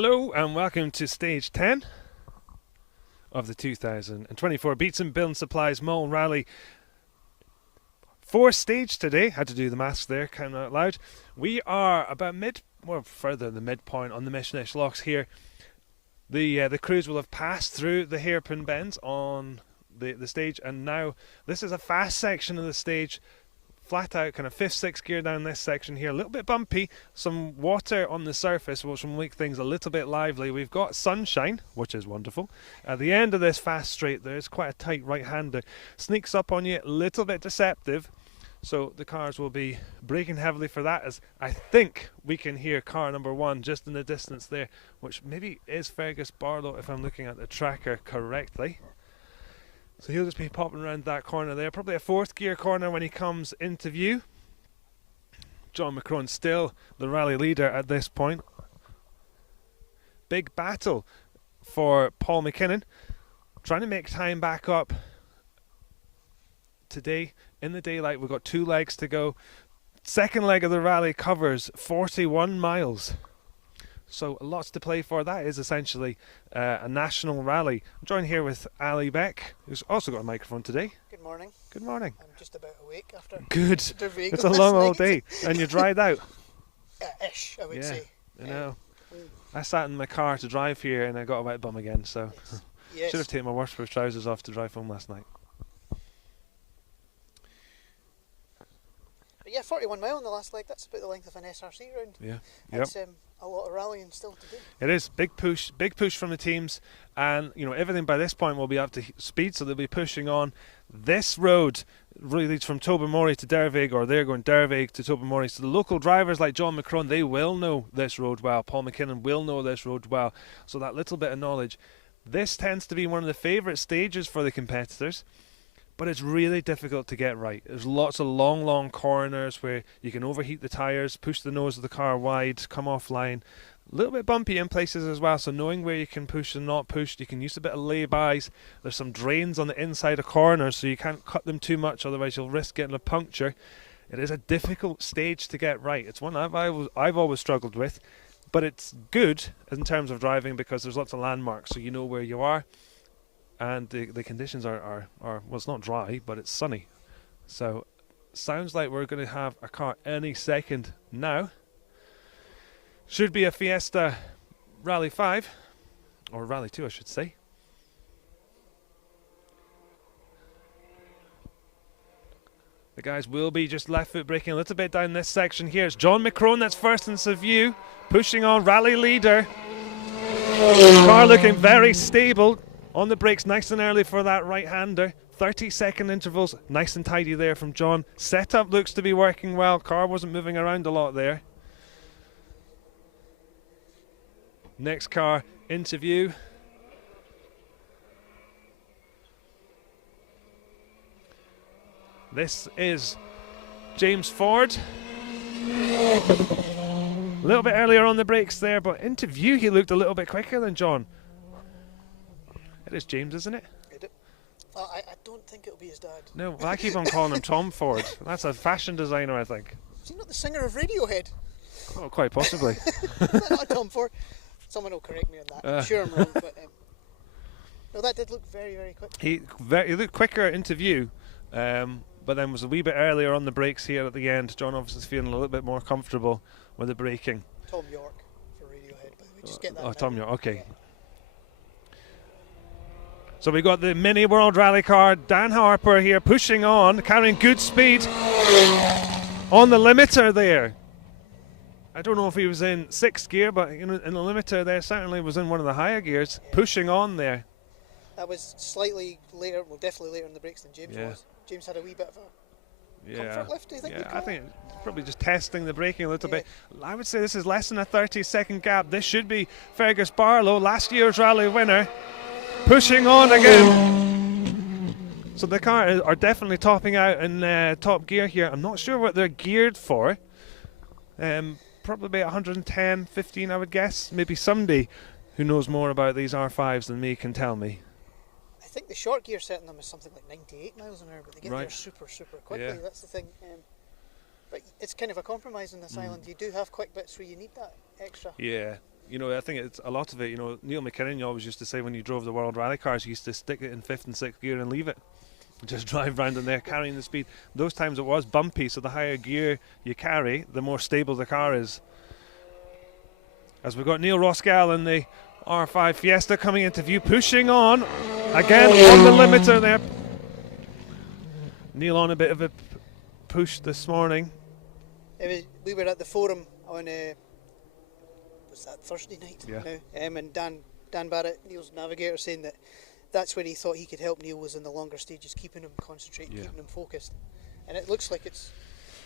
Hello and welcome to stage 10 of the 2024 Beats and Building Supplies Mull Rally. 4th stage today. Had to do the maths there, kind of out loud. We are about further than the midpoint on the Missionish Locks here. The crews will have passed through the hairpin bends on the stage, and now this is a fast section of the stage. Flat out, kind of 5th, 6th gear down this section here. A little bit bumpy, some water on the surface, which will make things a little bit lively. We've got sunshine, which is wonderful. At the end of this fast straight, there's quite a tight right-hander. Sneaks up on you, a little bit deceptive. So the cars will be braking heavily for that, as I think we can hear car number 1 just in the distance there, which maybe is Fergus Barlow if I'm looking at the tracker correctly. So he'll just be popping around that corner there. Probably a 4th gear corner when he comes into view. John McCrone still the rally leader at this point. Big battle for Paul McKinnon. Trying to make time back up today in the daylight. We've got 2 legs to go. Second leg of the rally covers 41 miles. So lots to play for. That is essentially a national rally. I'm joined here with Ali Beck, who's also got a microphone today. Good morning. Good morning. I'm just about awake after. Good. Derving It's a long old day, and you dried out. Ish, I would say. I know. I sat in my car to drive here, and I got a wet bum again. So Yes. should have taken my waterproof trousers off to drive home last night. But yeah, 41 mile on the last leg. That's about the length of an SRC round. Yeah. That's a lot of rallying still to do. It is big push from the teams, and everything by this point will be up to speed, so they'll be pushing on. This road really leads from Tobermory to Dervig, or they're going Dervig to Tobermory. So the local drivers like John McCrone, they will know this road well. Paul McKinnon will know this road well. So that little bit of knowledge. This tends to be one of the favourite stages for the competitors, but it's really difficult to get right. There's lots of long corners where you can overheat the tyres, push the nose of the car wide, come offline. A little bit bumpy in places as well, so knowing where you can push and not push, you can use a bit of lay-bys. There's some drains on the inside of corners, so you can't cut them too much, otherwise you'll risk getting a puncture. It is a difficult stage to get right. It's one I've always struggled with, but it's good in terms of driving because there's lots of landmarks, so you know where you are. And the conditions are well, it's not dry, but it's sunny. So sounds like we're going to have a car any second now. Should be a Fiesta Rally 5, or Rally 2 I should say. The guys will be just left foot braking a little bit down this section here. It's John McCrone that's first into view, pushing on, rally leader. Car looking very stable. On the brakes nice and early for that right-hander. 30-second intervals, nice and tidy there from John. Setup looks to be working well. Car wasn't moving around a lot there. Next car into view. This is James Ford. A little bit earlier on the brakes there, but into view he looked a little bit quicker than John. It is James, isn't it? I don't think it'll be his dad. No, well, I keep on calling him Tom Ford. That's a fashion designer, I think. Is he not the singer of Radiohead? Oh, quite possibly. Not Tom Ford. Someone will correct me on that. I'm sure I'm wrong, but no, that did look very, very quick. He looked quicker into view, but then was a wee bit earlier on the brakes here at the end. John obviously is feeling a little bit more comfortable with the braking. Tom York for Radiohead, but we just get that. Oh, Tom York, okay. So we got the Mini World Rally car, Dan Harper here pushing on, carrying good speed on the limiter there. I don't know if he was in 6th gear, but in the limiter there certainly was in one of the higher gears, pushing on there. That was slightly later, well definitely later in the brakes than James was. James had a wee bit of a comfort lift, do you think? Yeah, I think probably just testing the braking a little bit. I would say this is less than a 30-second gap. This should be Fergus Barlow, last year's rally winner, pushing on again. So the car are definitely topping out in top gear here. I'm not sure what they're geared for. Probably 110, 15 I would guess. Maybe somebody who knows more about these R5s than me can tell me. I think the short gear setting them is something like 98 miles an hour, but they get there super quickly. Yeah. That's the thing. But it's kind of a compromise in this island. You do have quick bits where you need that extra. Yeah. you know, I think it's a lot of it. You know, Neil McKinnon always used to say when you drove the World Rally cars, you used to stick it in 5th and 6th gear and leave it. Just drive round in there carrying the speed. Those times it was bumpy, so the higher gear you carry, the more stable the car is. As we've got Neil Roskell in the R5 Fiesta coming into view, pushing on again on the limiter there. Neil on a bit of a push this morning. We were at the forum on was that Thursday night? Yeah. Now, and Dan Barrett, Neil's navigator, saying that that's where he thought he could help Neil was in the longer stages, keeping him concentrated, keeping him focused, and it looks like it's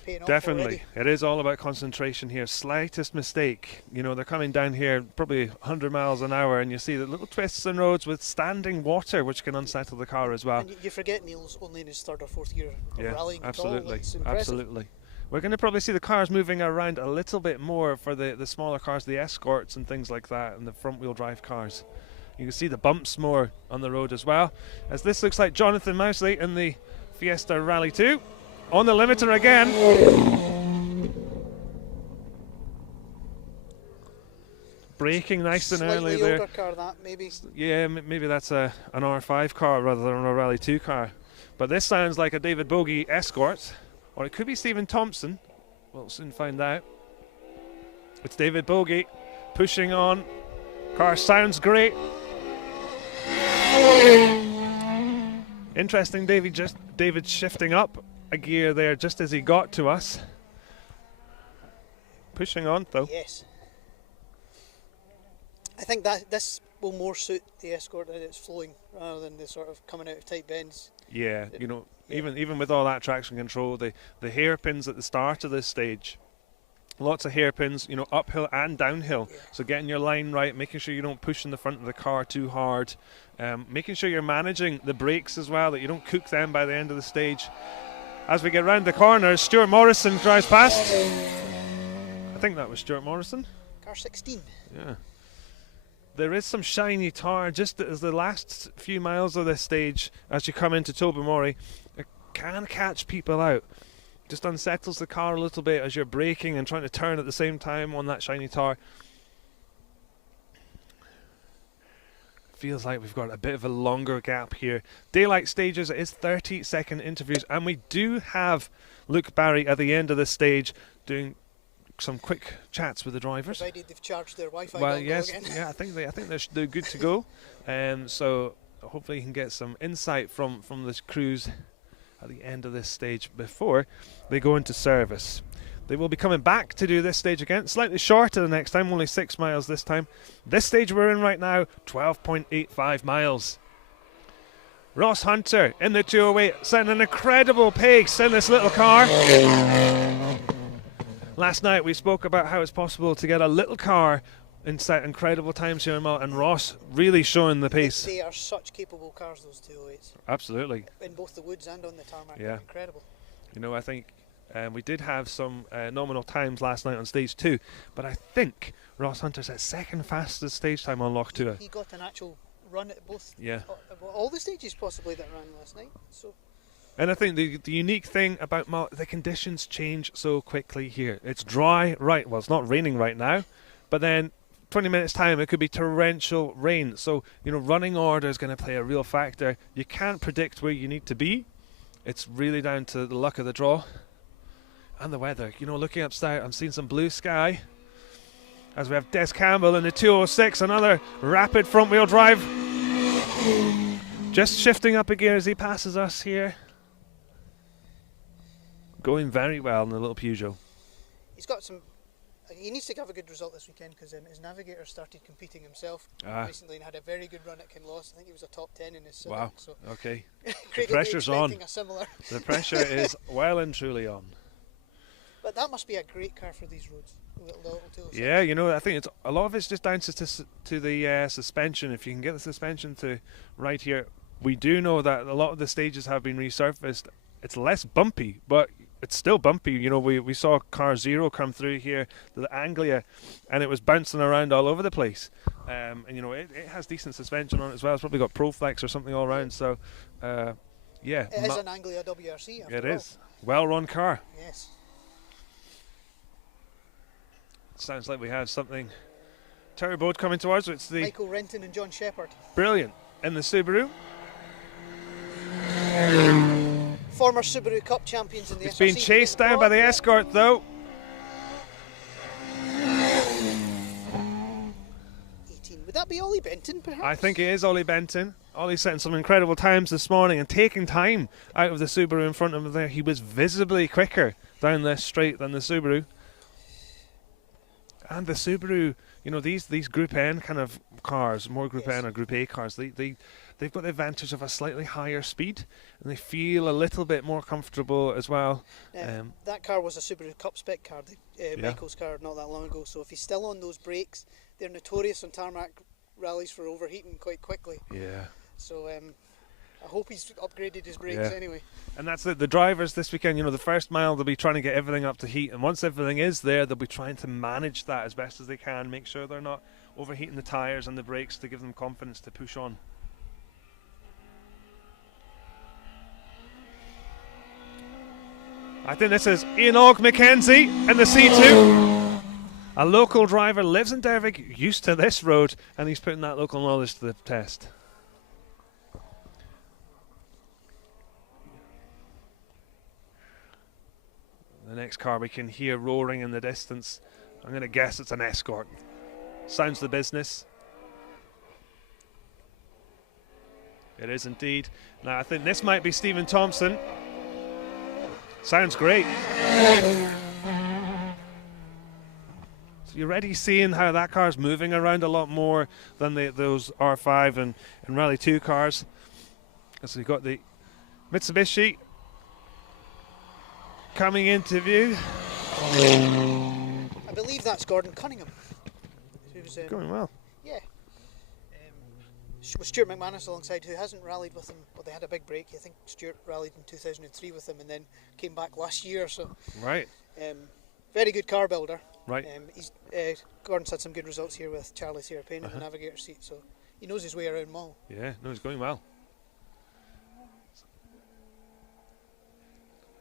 paying off. Definitely, already. It is all about concentration here. Slightest mistake, you know, they're coming down here probably 100 miles an hour, and you see the little twists and roads with standing water, which can unsettle the car as well. And you forget Neil's only in his 3rd or 4th year of rallying. Absolutely, it's impressive. absolutely. We're going to probably see the cars moving around a little bit more for the smaller cars, the Escorts and things like that, and the front-wheel drive cars. You can see the bumps more on the road as well. As this looks like Jonathan Mousley in the Fiesta Rally 2. On the limiter again. Braking nice and early there. Older car, that maybe. Yeah, maybe that's an R5 car rather than a Rally 2 car. But this sounds like a David Bogie Escort. Or it could be Stephen Thompson. We'll soon find out. It's David Bogie pushing on. Car sounds great. Interesting, David shifting up a gear there just as he got to us. Pushing on though. Yes. I think that this will more suit the Escort that it's flowing rather than the sort of coming out of tight bends. Yeah, you know, even with all that traction control, the hairpins at the start of this stage, lots of hairpins, you know, uphill and downhill. Yeah. So getting your line right, making sure you don't push in the front of the car too hard, making sure you're managing the brakes as well, that you don't cook them by the end of the stage. As we get round the corner, Stuart Morrison drives past. I think that was Stuart Morrison. Car 16. Yeah. There is some shiny tar just as the last few miles of this stage, as you come into Tobermory, it can catch people out. Just unsettles the car a little bit as you're braking and trying to turn at the same time on that shiny tar. Feels like we've got a bit of a longer gap here. Daylight stages, it is 30-second interviews, and we do have Luke Barry at the end of this stage doing some quick chats with the drivers. Provided they've charged their Wi-Fi. Well, yes, again. yeah, I think they're good to go. So hopefully you can get some insight from this cruise at the end of this stage before they go into service. They will be coming back to do this stage again, slightly shorter the next time, only 6 miles this time. This stage we're in right now, 12.85 miles. Ross Hunter in the 208, setting an incredible pace in this little car. Last night we spoke about how it's possible to get a little car and set incredible times here in Mull, and Ross really showing the pace. They are such capable cars, those 208s. Absolutely. In both the woods and on the tarmac. Yeah. Incredible. You know, I think we did have some nominal times last night on stage 2, but I think Ross Hunter set second fastest stage time on Loch Tua. He got an actual run at both. Yeah. All the stages possibly that ran last night. So. And I think the unique thing about Mull, the conditions change so quickly here. It's dry, right? Well, it's not raining right now, but then 20 minutes time it could be torrential rain. So, you know, running order is going to play a real factor. You can't predict where you need to be. It's really down to the luck of the draw and the weather. You know, looking upstairs, I'm seeing some blue sky as we have Des Campbell in the 206, another rapid front wheel drive. Just shifting up a gear as he passes us here. Going very well in the little Peugeot. He's got some. He needs to have a good result this weekend because his navigator started competing himself recently and had a very good run at Kinloss. I think he was a top 10 in his Civic. Wow. So Okay. Craig The pressure's on. a similar. The pressure is well and truly on. But that must be a great car for these roads. Little yeah, you know, I think it's a lot of it's just down to the suspension. If you can get the suspension to right here, we do know that a lot of the stages have been resurfaced. It's less bumpy, but it's still bumpy. You know, we saw car 0 come through here, the Anglia, and it was bouncing around all over the place. And you know, it has decent suspension on it as well. It's probably got Proflex or something all around. So, yeah. It is an Anglia WRC. It is. Well-run car. Yes. Sounds like we have something Turbo coming towards us. It's the Michael Renton and John Shepherd. Brilliant in the Subaru. Former Subaru Cup champions in the It's SRC. been chased down by the Escort though. 18. Would that be Ollie Benton perhaps? I think it is Ollie Benton. Ollie's setting some incredible times this morning and taking time out of the Subaru in front of him there. He was visibly quicker down this straight than the Subaru. And the Subaru, you know, these Group N kind of cars, more Group N or Group A cars, they've got the advantage of a slightly higher speed and they feel a little bit more comfortable as well. That car was a Subaru Cup spec car, Michael's car, not that long ago. So if he's still on those brakes, they're notorious on tarmac rallies for overheating quite quickly. Yeah. So I hope he's upgraded his brakes anyway. And that's it. The drivers this weekend, you know, the first mile they'll be trying to get everything up to heat, and once everything is there, they'll be trying to manage that as best as they can, make sure they're not overheating the tyres and the brakes to give them confidence to push on. I think this is Ian Og Mackenzie in the C2. A local driver, lives in Dervig, used to this road, and he's putting that local knowledge to the test. The next car we can hear roaring in the distance. I'm going to guess it's an Escort. Sounds the business. It is indeed. Now I think this might be Stephen Thompson. Sounds great. So you're already seeing how that car's moving around a lot more than those R5 and Rally 2 cars. So you've got the Mitsubishi coming into view. I believe that's Gordon Cunningham. Who's going well. Yeah. With Stuart McManus alongside, who hasn't rallied with him. Well, they had a big break. I think Stuart rallied in 2003 with him and then came back last year. So right. Very good car builder. Right. Gordon's had some good results here with Charlie Serapane in the navigator seat, so he knows his way around Mull. Yeah, no, he's going well.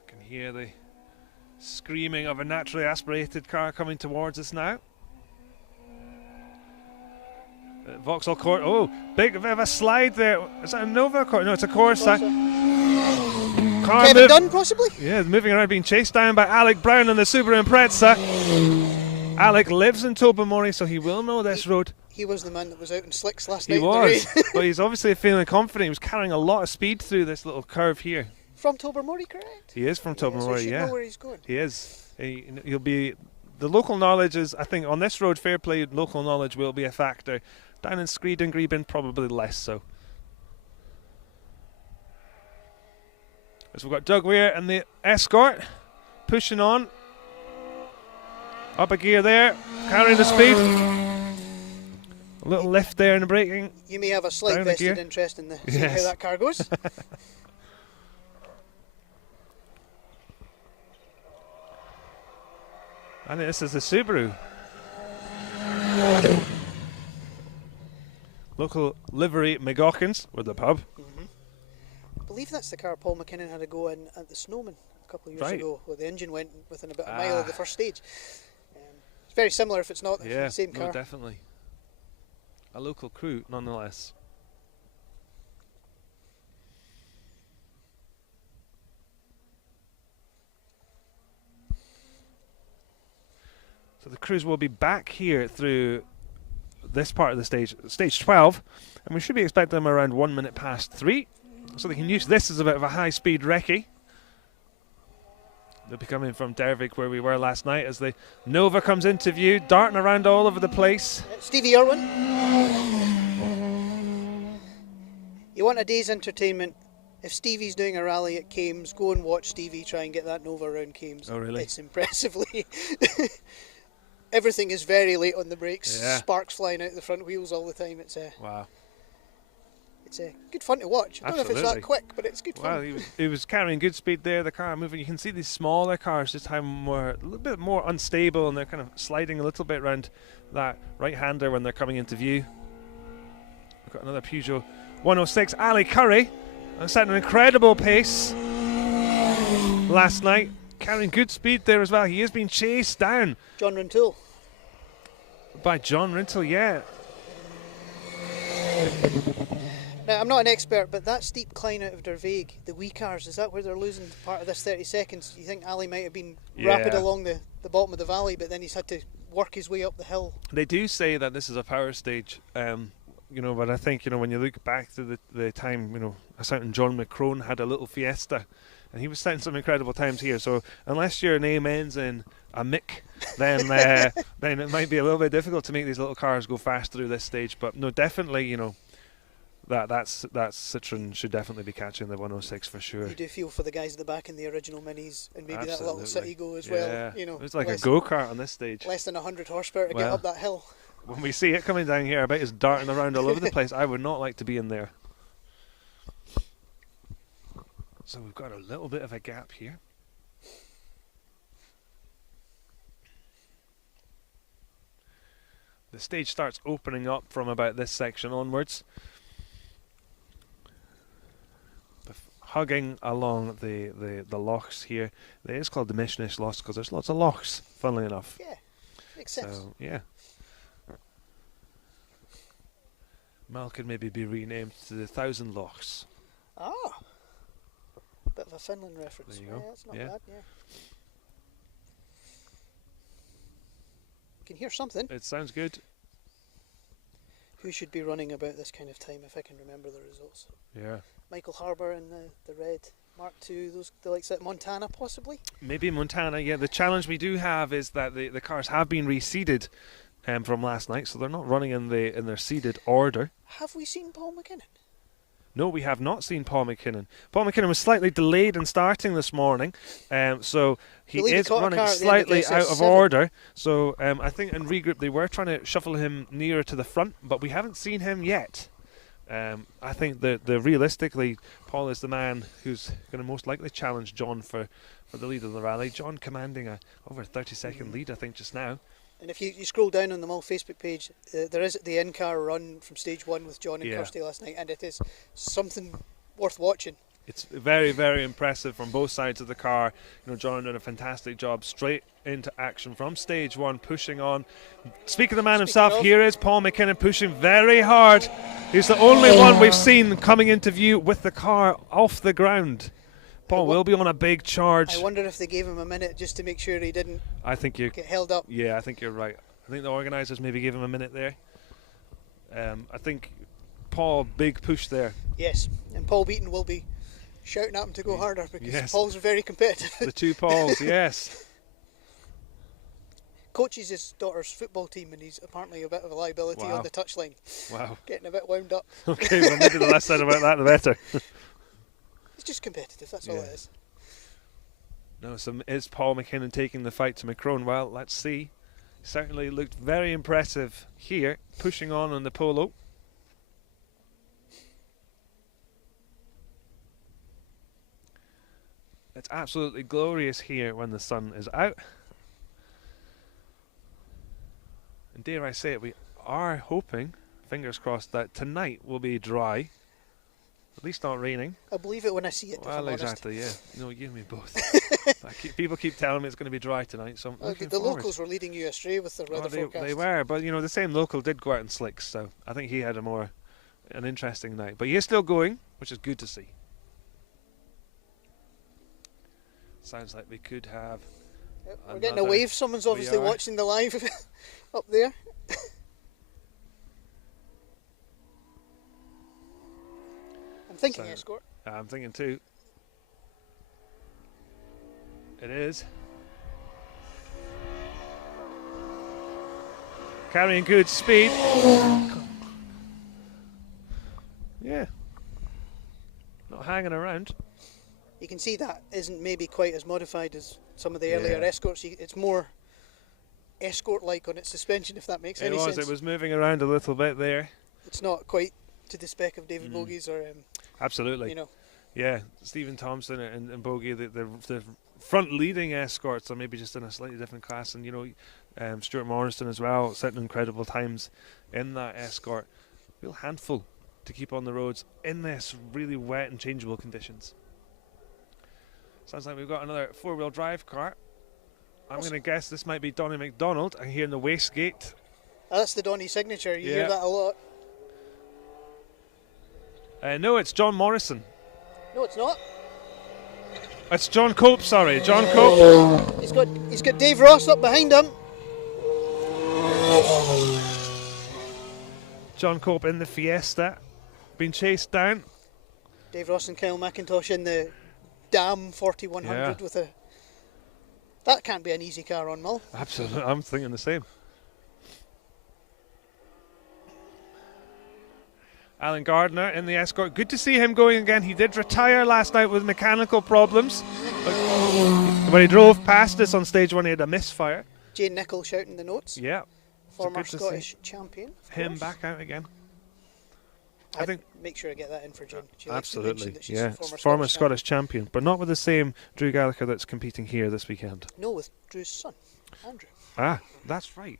I can hear the screaming of a naturally aspirated car coming towards us now. Vauxhall Court. Oh, big bit of a slide there. Is that a Nova Court? No, it's a Corsa. Car Kevin Dunn, possibly? Yeah, moving around, being chased down by Alec Brown on the Subaru Impreza. Alec lives in Tobermory, so he will know this road. He was the man that was out in slicks last night. He was, but he's obviously feeling confident. He was carrying a lot of speed through this little curve here. From Tobermory, correct? He is from Tobermory, so he should know where he's going. He is. He'll be. The local knowledge is, I think, on this road, fair play, local knowledge will be a factor. Down in Screed and Greeben, probably less so. So we've got Doug Weir and the Escort pushing on. Up a gear there, carrying the speed. A little lift there in the braking. You may have a slight vested interest in seeing how that car goes. I think this is the Subaru. Local livery McGawkins with the pub. I believe that's the car Paul McKinnon had a go in at the Snowman a couple of years ago, where the engine went within about a mile of the first stage. It's very similar if it's not the same car. Yeah, definitely. A local crew, nonetheless. So the crews will be back here through this part of the stage, stage 12, and we should be expecting them around 1 minute past 3, so they can use this as a bit of a high-speed recce. They'll be coming from Dervig, where we were last night, as the Nova comes into view, darting around all over the place. Stevie Irwin. You want a day's entertainment? If Stevie's doing a rally at Kames, go and watch Stevie try and get that Nova around Kames. Oh, really? It's impressively. Everything is very late on the brakes. Sparks flying out the front wheels all the time. It's wow. It's good fun to watch. I don't know if it's that quick, but it's good fun. Well, he was carrying good speed there. The car moving. You can see these smaller cars just how a little bit more unstable, and they're kind of sliding a little bit around that right-hander when they're coming into view. We've got another Peugeot 106. Ali Curry set an incredible pace last night, carrying good speed there as well. He is being chased down. John Rintoul. by John Rintle, yeah. Now, I'm not an expert, but that steep climb out of Derveig, the wee cars, is that where they're losing part of this 30 seconds? You think Ali might have been rapid along the bottom of the valley, but then he's had to work his way up the hill? They do say that this is a power stage, you know, but I think, you know, when you look back to the time, you know, a certain John McCrone had a little Fiesta, and he was setting some incredible times here. So unless your name ends in a Mick, then then it might be a little bit difficult to make these little cars go fast through this stage. But no, definitely, you know, that Citroen should definitely be catching the 106 for sure. You do feel for the guys at the back in the original minis, and maybe that little City Go as well. You know, it's like a go-kart on this stage. Less than 100 horsepower to get up that hill. When we see it coming down here, I bet it's darting around all over the place. I would not like to be in there. So we've got a little bit of a gap here. The stage starts opening up from about this section onwards. Hugging along the lochs here. It is called the Mishnish Lochs because there's lots of lochs, funnily enough. Yeah, makes sense. So, yeah. Mull could maybe be renamed to the 1,000 Lochs. Ah, bit of a Finland reference. There you go. That's not bad, yeah. You can hear something. It sounds good. Who should be running about this kind of time if I can remember the results? Yeah. Michael Harbour in the red Mark II, those the likes of Montana possibly? Maybe Montana, yeah. The challenge we do have is that the cars have been reseeded from last night, so they're not running in their seeded order. Have we seen Paul McKinnon? No, we have not seen Paul McKinnon. Paul McKinnon was slightly delayed in starting this morning, so he is running slightly out of order. So I think in regroup they were trying to shuffle him nearer to the front, but we haven't seen him yet. I think that realistically, Paul is the man who's going to most likely challenge John for the lead of the rally. John commanding over a 30-second lead, I think, just now. And if you scroll down on the Mull Facebook page, there is the in-car run from stage 1 with John and Kirsty last night, and it is something worth watching. It's very, very impressive from both sides of the car. You know, John did a fantastic job straight into action from stage 1, pushing on. Speaking of the man himself, here is Paul McKinnon pushing very hard. He's the only one we've seen coming into view with the car off the ground. Paul will be on a big charge. I wonder if they gave him a minute just to make sure he didn't get held up. Yeah, I think you're right. I think the organisers maybe gave him a minute there. I think Paul, big push there. Yes, and Paul Beaton will be shouting at him to go harder because Paul's very competitive. The two Pauls, yes. Coaches his daughter's football team, and he's apparently a bit of a liability on the touchline. Wow. Getting a bit wound up. Okay, well maybe the less said about that the better. He's just competitive, that's all it is. No, so is Paul McKinnon taking the fight to McCrone? Well, let's see. Certainly looked very impressive here, pushing on the Polo. It's absolutely glorious here when the sun is out. And dare I say it, we are hoping, fingers crossed, that tonight will be dry. At least not raining. I believe it when I see it. Well, exactly, yeah. No, you and me both. People keep telling me it's going to be dry tonight, so the locals were leading you astray with the weather forecast. They were, but you know the same local did go out in slicks, so I think he had an interesting night. But he is still going, which is good to see. Sounds like we could have. Yep, we're getting a wave. Someone's obviously watching the live up there. I'm thinking escort. I'm thinking too. It is. Carrying good speed. Yeah. Not hanging around. You can see that isn't maybe quite as modified as some of the earlier escorts. It's more escort-like on its suspension, if that makes any sense. It was moving around a little bit there. It's not quite to the spec of David Bogey's or... Absolutely. You know. Yeah, Stephen Thompson and Bogey, the front leading escorts are maybe just in a slightly different class, and you know, Stuart Morriston as well, setting incredible times in that escort. Real handful to keep on the roads in this really wet and changeable conditions. Sounds like we've got another four-wheel drive car. I'm going to guess this might be Donny McDonald. I hear in the wastegate. That's the Donny signature. You hear that a lot. No, it's John Morrison. No, it's not. It's John Cope, sorry. John Cope. He's got Dave Ross up behind him. John Cope in the Fiesta. Been chased down. Dave Ross and Kyle McIntosh in the Dam 4100 with a... That can't be an easy car on, Mull. Absolutely, I'm thinking the same. Alan Gardner in the Escort. Good to see him going again. He did retire last night with mechanical problems. But when he drove past us on stage one, he had a misfire. Jane Nicholl shouting the notes. Yeah. Former Scottish champion. Him back out again. I think make sure I get that in for Jane. She absolutely. That she's former Scottish champion, but not with the same Drew Gallagher that's competing here this weekend. No, with Drew's son, Andrew. Ah, that's right.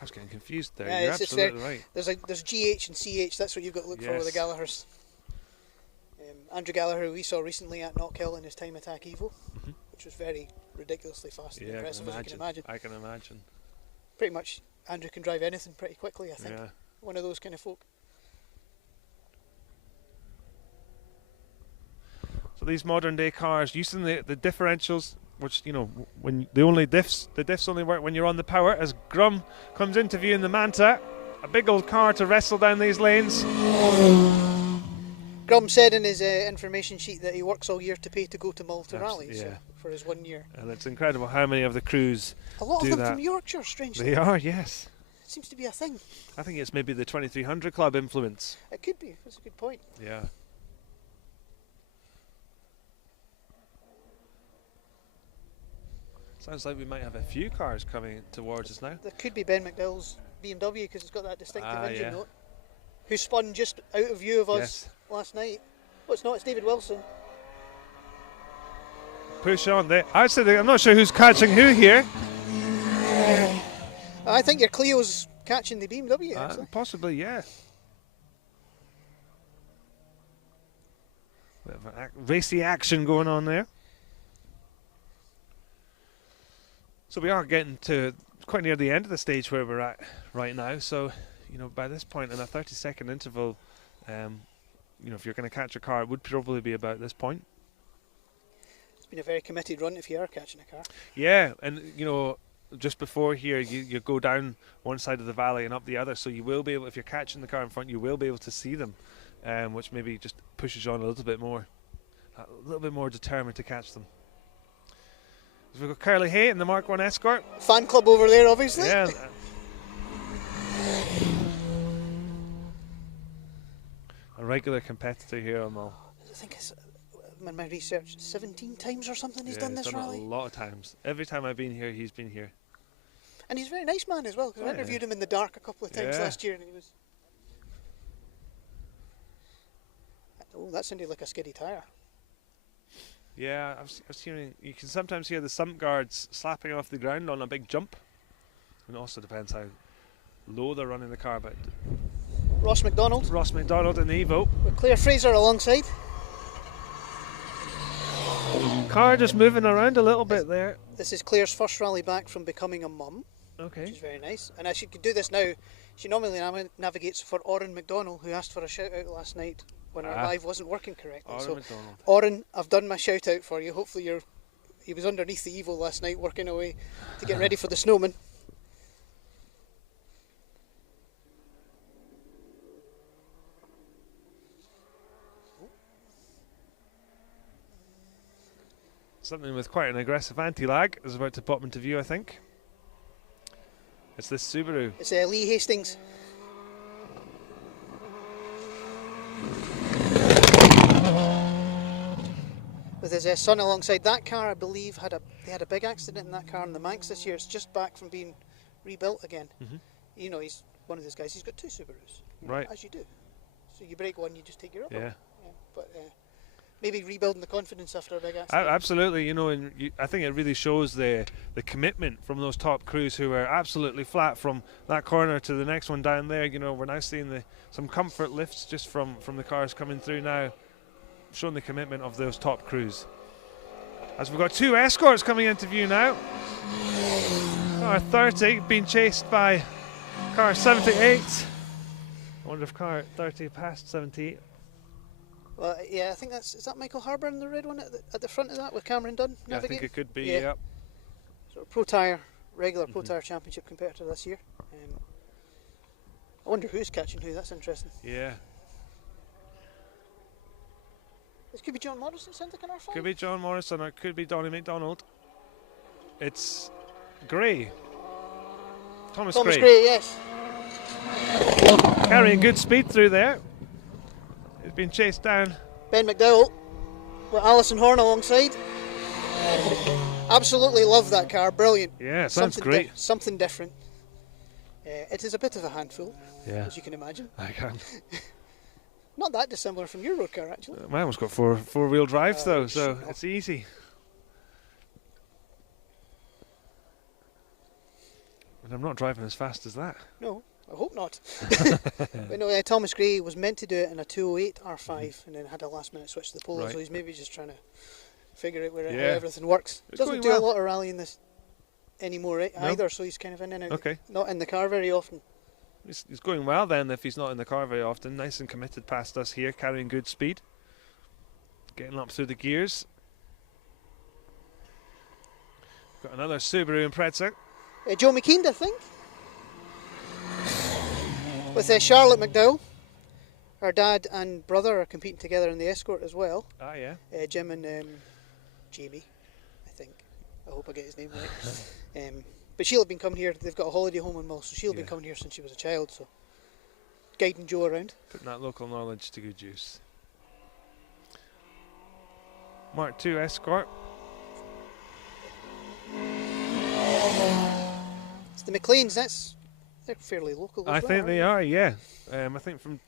I was getting confused there. Yeah, You're absolutely right. There's GH and CH. That's what you've got to look for with the Gallaghers. Andrew Gallagher, who we saw recently at Knockhill in his Time Attack Evo, which was very ridiculously fast and impressive, as you can imagine. I can imagine. Pretty much, Andrew can drive anything pretty quickly, I think. Yeah. One of those kind of folk. So these modern day cars, using the differentials, which, you know, when the diffs only work when you're on the power, as Grum comes into view in the Manta, a big old car to wrestle down these lanes. Grum said in his information sheet that he works all year to pay to go to Mull Rally, so for his 1 year. And it's incredible how many of the crews do that. A lot of them from Yorkshire, strangely. They are, yes. It seems to be a thing. I think it's maybe the 2300 Club influence. It could be. That's a good point. Yeah. Sounds like we might have a few cars coming towards us now. There could be Ben McDowell's BMW because it's got that distinctive engine note. Who spun just out of view of us last night. Oh, it's not. It's David Wilson. Push on there. I'm not sure who's catching who here. I think your Clio's catching the BMW, actually. Possibly, yeah. Bit of racy action going on there. So we are getting to quite near the end of the stage where we're at right now. So, you know, by this point in a 30-second interval, you know, if you're going to catch a car, it would probably be about this point. It's been a very committed run if you are catching a car. Yeah, and, you know, just before here, you go down one side of the valley and up the other, so you will be able, if you're catching the car in front, you will be able to see them, which maybe just pushes you on a little bit more determined to catch them. So we've got Carly Hay in the Mark 1 Escort. Fan club over there, obviously. Yeah. A regular competitor here on Mull. I think it's, in my research, 17 times or something he's done this rally. A lot of times. Every time I've been here, he's been here. And he's a very nice man as well, because I interviewed him in the dark a couple of times last year, and he was... Oh, that sounded like a skiddy tyre. Yeah, I was hearing, you can sometimes hear the sump guards slapping off the ground on a big jump. And it also depends how low they're running the car, but... Ross McDonald in the Evo. With Claire Fraser alongside. Car just moving around a little bit there. This is Claire's first rally back from becoming a mum. Okay. Which is very nice. And as she could do this now, she normally navigates for Oren McDonald, who asked for a shout out last night when our live wasn't working correctly. Oren McDonald. Oren, I've done my shout out for you. Hopefully he was underneath the Evo last night working away to get ready for the snowman. Something with quite an aggressive anti-lag is about to pop into view, I think. It's this Subaru. It's Lee Hastings. With his son alongside. That car, I believe, they had a big accident in that car in the Manx this year. It's just back from being rebuilt again. You know, he's one of those guys. He's got two Subarus, right? As you do. So you break one, you just take your other. Yeah. But maybe rebuilding the confidence after a big accident. Absolutely, you know, and I think it really shows the commitment from those top crews who are absolutely flat from that corner to the next one down there. You know, we're now seeing some comfort lifts just from the cars coming through now, showing the commitment of those top crews. As we've got two Escorts coming into view now. Car 30 being chased by car 78. I wonder if car 30 passed 78. Well, yeah, I think is that Michael Harbour in the red one at the front of that with Cameron Dunn Yeah, I think navigating? it could be, Yeah. yep. So Pro Tyre, regular Pro Tyre Championship competitor this year. I wonder who's catching who, that's interesting. Yeah. This could be John Morrison, Centre in R5? Could be John Morrison or it could be Donny McDonald. It's Gray. Thomas Thomas Gray. Gray, yes. Carrying good speed through there. He's been chased down. Ben McDowell with Alison Horn alongside. Absolutely love that car, brilliant. Yeah, sounds Something great. Something different. It is a bit of a handful, Yeah, as you can imagine. I can. Not that dissimilar from your road car, actually. Mine was got four-wheel drives though, so shit, no. it's easy. And I'm not driving as fast as that. No, I hope not. But no, Thomas Gray was meant to do it in a 208 R5 and then had a last-minute switch to the Polo, Right. so he's maybe just trying to figure out how Yeah. everything works. It's Doesn't going do well. a lot of rallying this anymore No? either, so he's kind of in and out. Okay. Not in the car very often. He's going well then if he's not in the car very often. Nice and committed past us here, carrying good speed. Getting up through the gears. Got another Subaru Impreza. Joe McKean, I think. With Charlotte McDowell. Her dad and brother are competing together in the Escort as well. Ah, yeah. Jim and Jamie, I think. I hope I get his name right. But she'll have been coming here. They've got a holiday home in Mull, so she'll have been coming here since she was a child. So guiding Joe around. Putting that local knowledge to good use. Mark II Escort. It's the McLeans. They're fairly local. I as well, think aren't they are, yeah. I think from,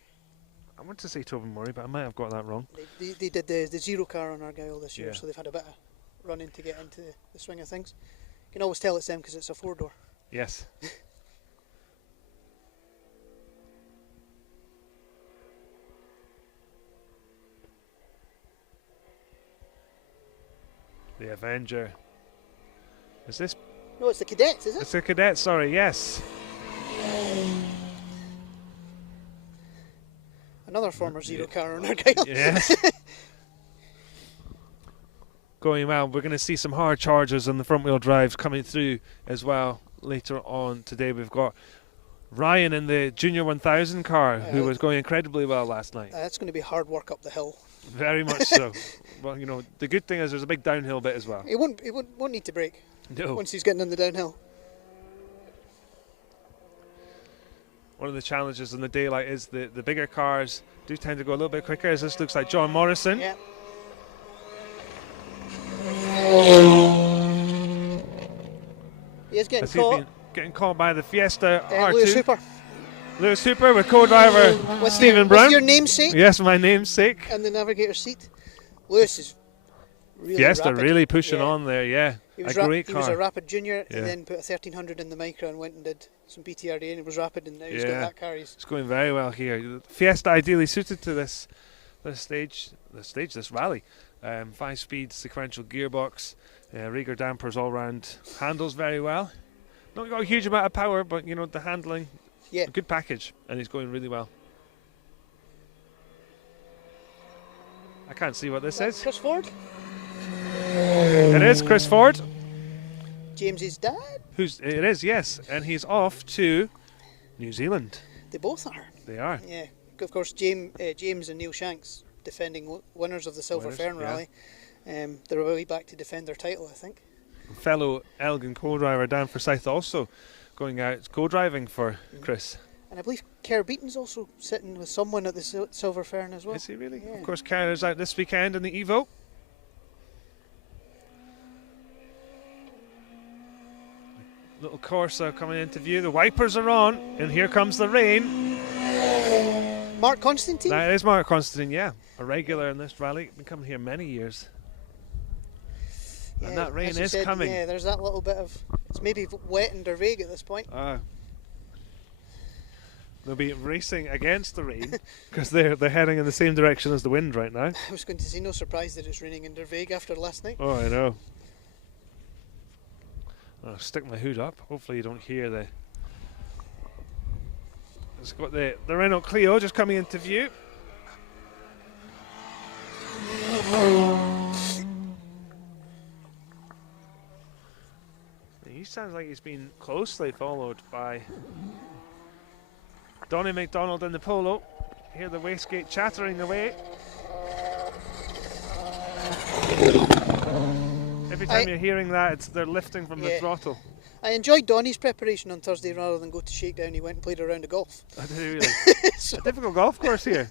I want to say Tobermory, but I might have got that wrong. They did the zero car on Argyll this year, Yeah. so they've had a bit of running to get into the swing of things. You can always tell it's them because it's a four-door. Yes. The Avenger. Is this? No, it's the Cadets, is it? It's a Cadet, sorry, yes. Another former zero car on Argyll. Yes. Going well. We're going to see some hard chargers on the front wheel drives coming through as well later on today. We've got Ryan in the Junior 1000 car who was going incredibly well last night. That's going to be hard work up the hill. Very much so. Well, you know, the good thing is there's a big downhill bit as well. He won't need to brake No. once he's getting in the downhill. One of the challenges in the daylight is the bigger cars do tend to go a little bit quicker, as this looks like John Morrison. Yeah. He is getting As he's caught. been getting caught by the Fiesta R2. Lewis Hooper. Lewis Hooper with co-driver Stephen Brown. What's your namesake? Yes, my namesake. And the navigator's seat. Lewis is really Fiesta rapid. really pushing Yeah. on there, yeah. He was, a great he car. was a rapid junior, Yeah. and then put a 1300 in the Micra and went and did some BTRD, and it was rapid, and now he's got Yeah. that car. He's It's going very well here. Fiesta ideally suited to this rally. 5-speed sequential gearbox, Rieger dampers all round, handles very well. Not got a huge amount of power, but you know the handling, Yeah. a good package, and he's going really well. I can't see what this is. Chris Ford, It is Chris Ford. James's dad. It is, yes, and he's off to New Zealand. They both are. They are. Yeah. Of course, James and Neil Shanks, defending winners of the Silver Winners, Fern yeah. Rally. They're away back to defend their title, I think. Fellow Elgin co-driver Dan Forsyth also going out co-driving for Chris. And I believe Kerr Beaton's also sitting with someone at the Silver Fern as well. Is he really? Yeah. Of course, Kerr's out this weekend in the Evo. Little Corsa coming into view. The wipers are on, and here comes the rain. Mark Constantine. That is Mark Constantine, yeah, a regular in this rally. Been coming here many years. And that rain as you is said, coming. Yeah, there's that little bit of. It's maybe wet in Dervaig at this point. They'll be racing against the rain because they're heading in the same direction as the wind right now. I was going to say, no surprise that it's raining in Dervaig after last night. Oh, I know. I'll stick my hood up. Hopefully you don't hear the... It's got the Renault Clio just coming into view. He sounds like he's been closely followed by Donny McDonald in the Polo. Hear the wastegate chattering away. Every time you're hearing that, they're lifting from the throttle. I enjoyed Donny's preparation on Thursday rather than go to Shakedown. He went and played a round of golf. I do really. So, a difficult golf course here.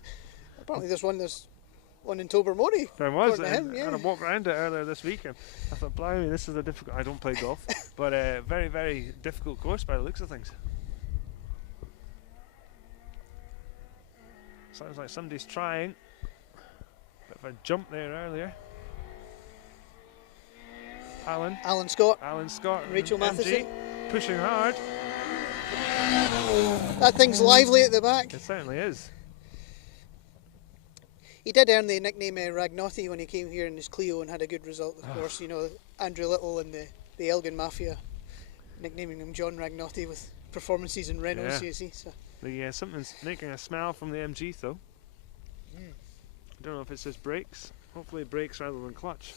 Apparently there's one in Tobermory. There was, and I walked around it earlier this weekend. I thought, blimey, this is a difficult... I don't play golf, but a very, very difficult course by the looks of things. Sounds like somebody's trying. Bit of a jump there earlier. Alan Scott, Rachel Matheson pushing hard. That thing's lively at the back. It certainly is. He did earn the nickname Ragnotti when he came here in his Clio and had a good result, of course. You know, Andrew Little and the Elgin Mafia nicknaming him John Ragnotti with performances in Renaults, you see. So. Something's making a smile from the MG though. I don't know if it's just brakes. Hopefully brakes rather than clutch.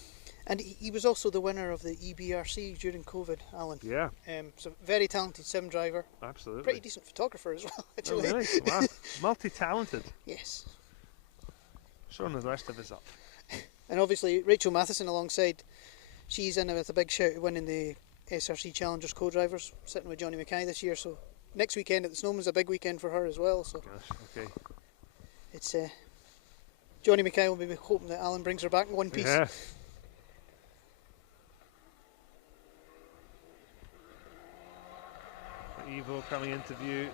And he was also the winner of the EBRC during COVID, Alan. Yeah. So very talented sim driver. Absolutely. Pretty decent photographer as well, actually. Oh, really? Wow. Multi-talented. Yes. Showing the rest of us up. And obviously Rachel Matheson alongside, she's in with a big shout at winning the SRC Challengers co-drivers, sitting with Johnny Mackay this year. So next weekend at the Snowman's a big weekend for her as well. So gosh, okay. It's Johnny Mackay will be hoping that Alan brings her back in one piece. Yeah. Evo coming into view.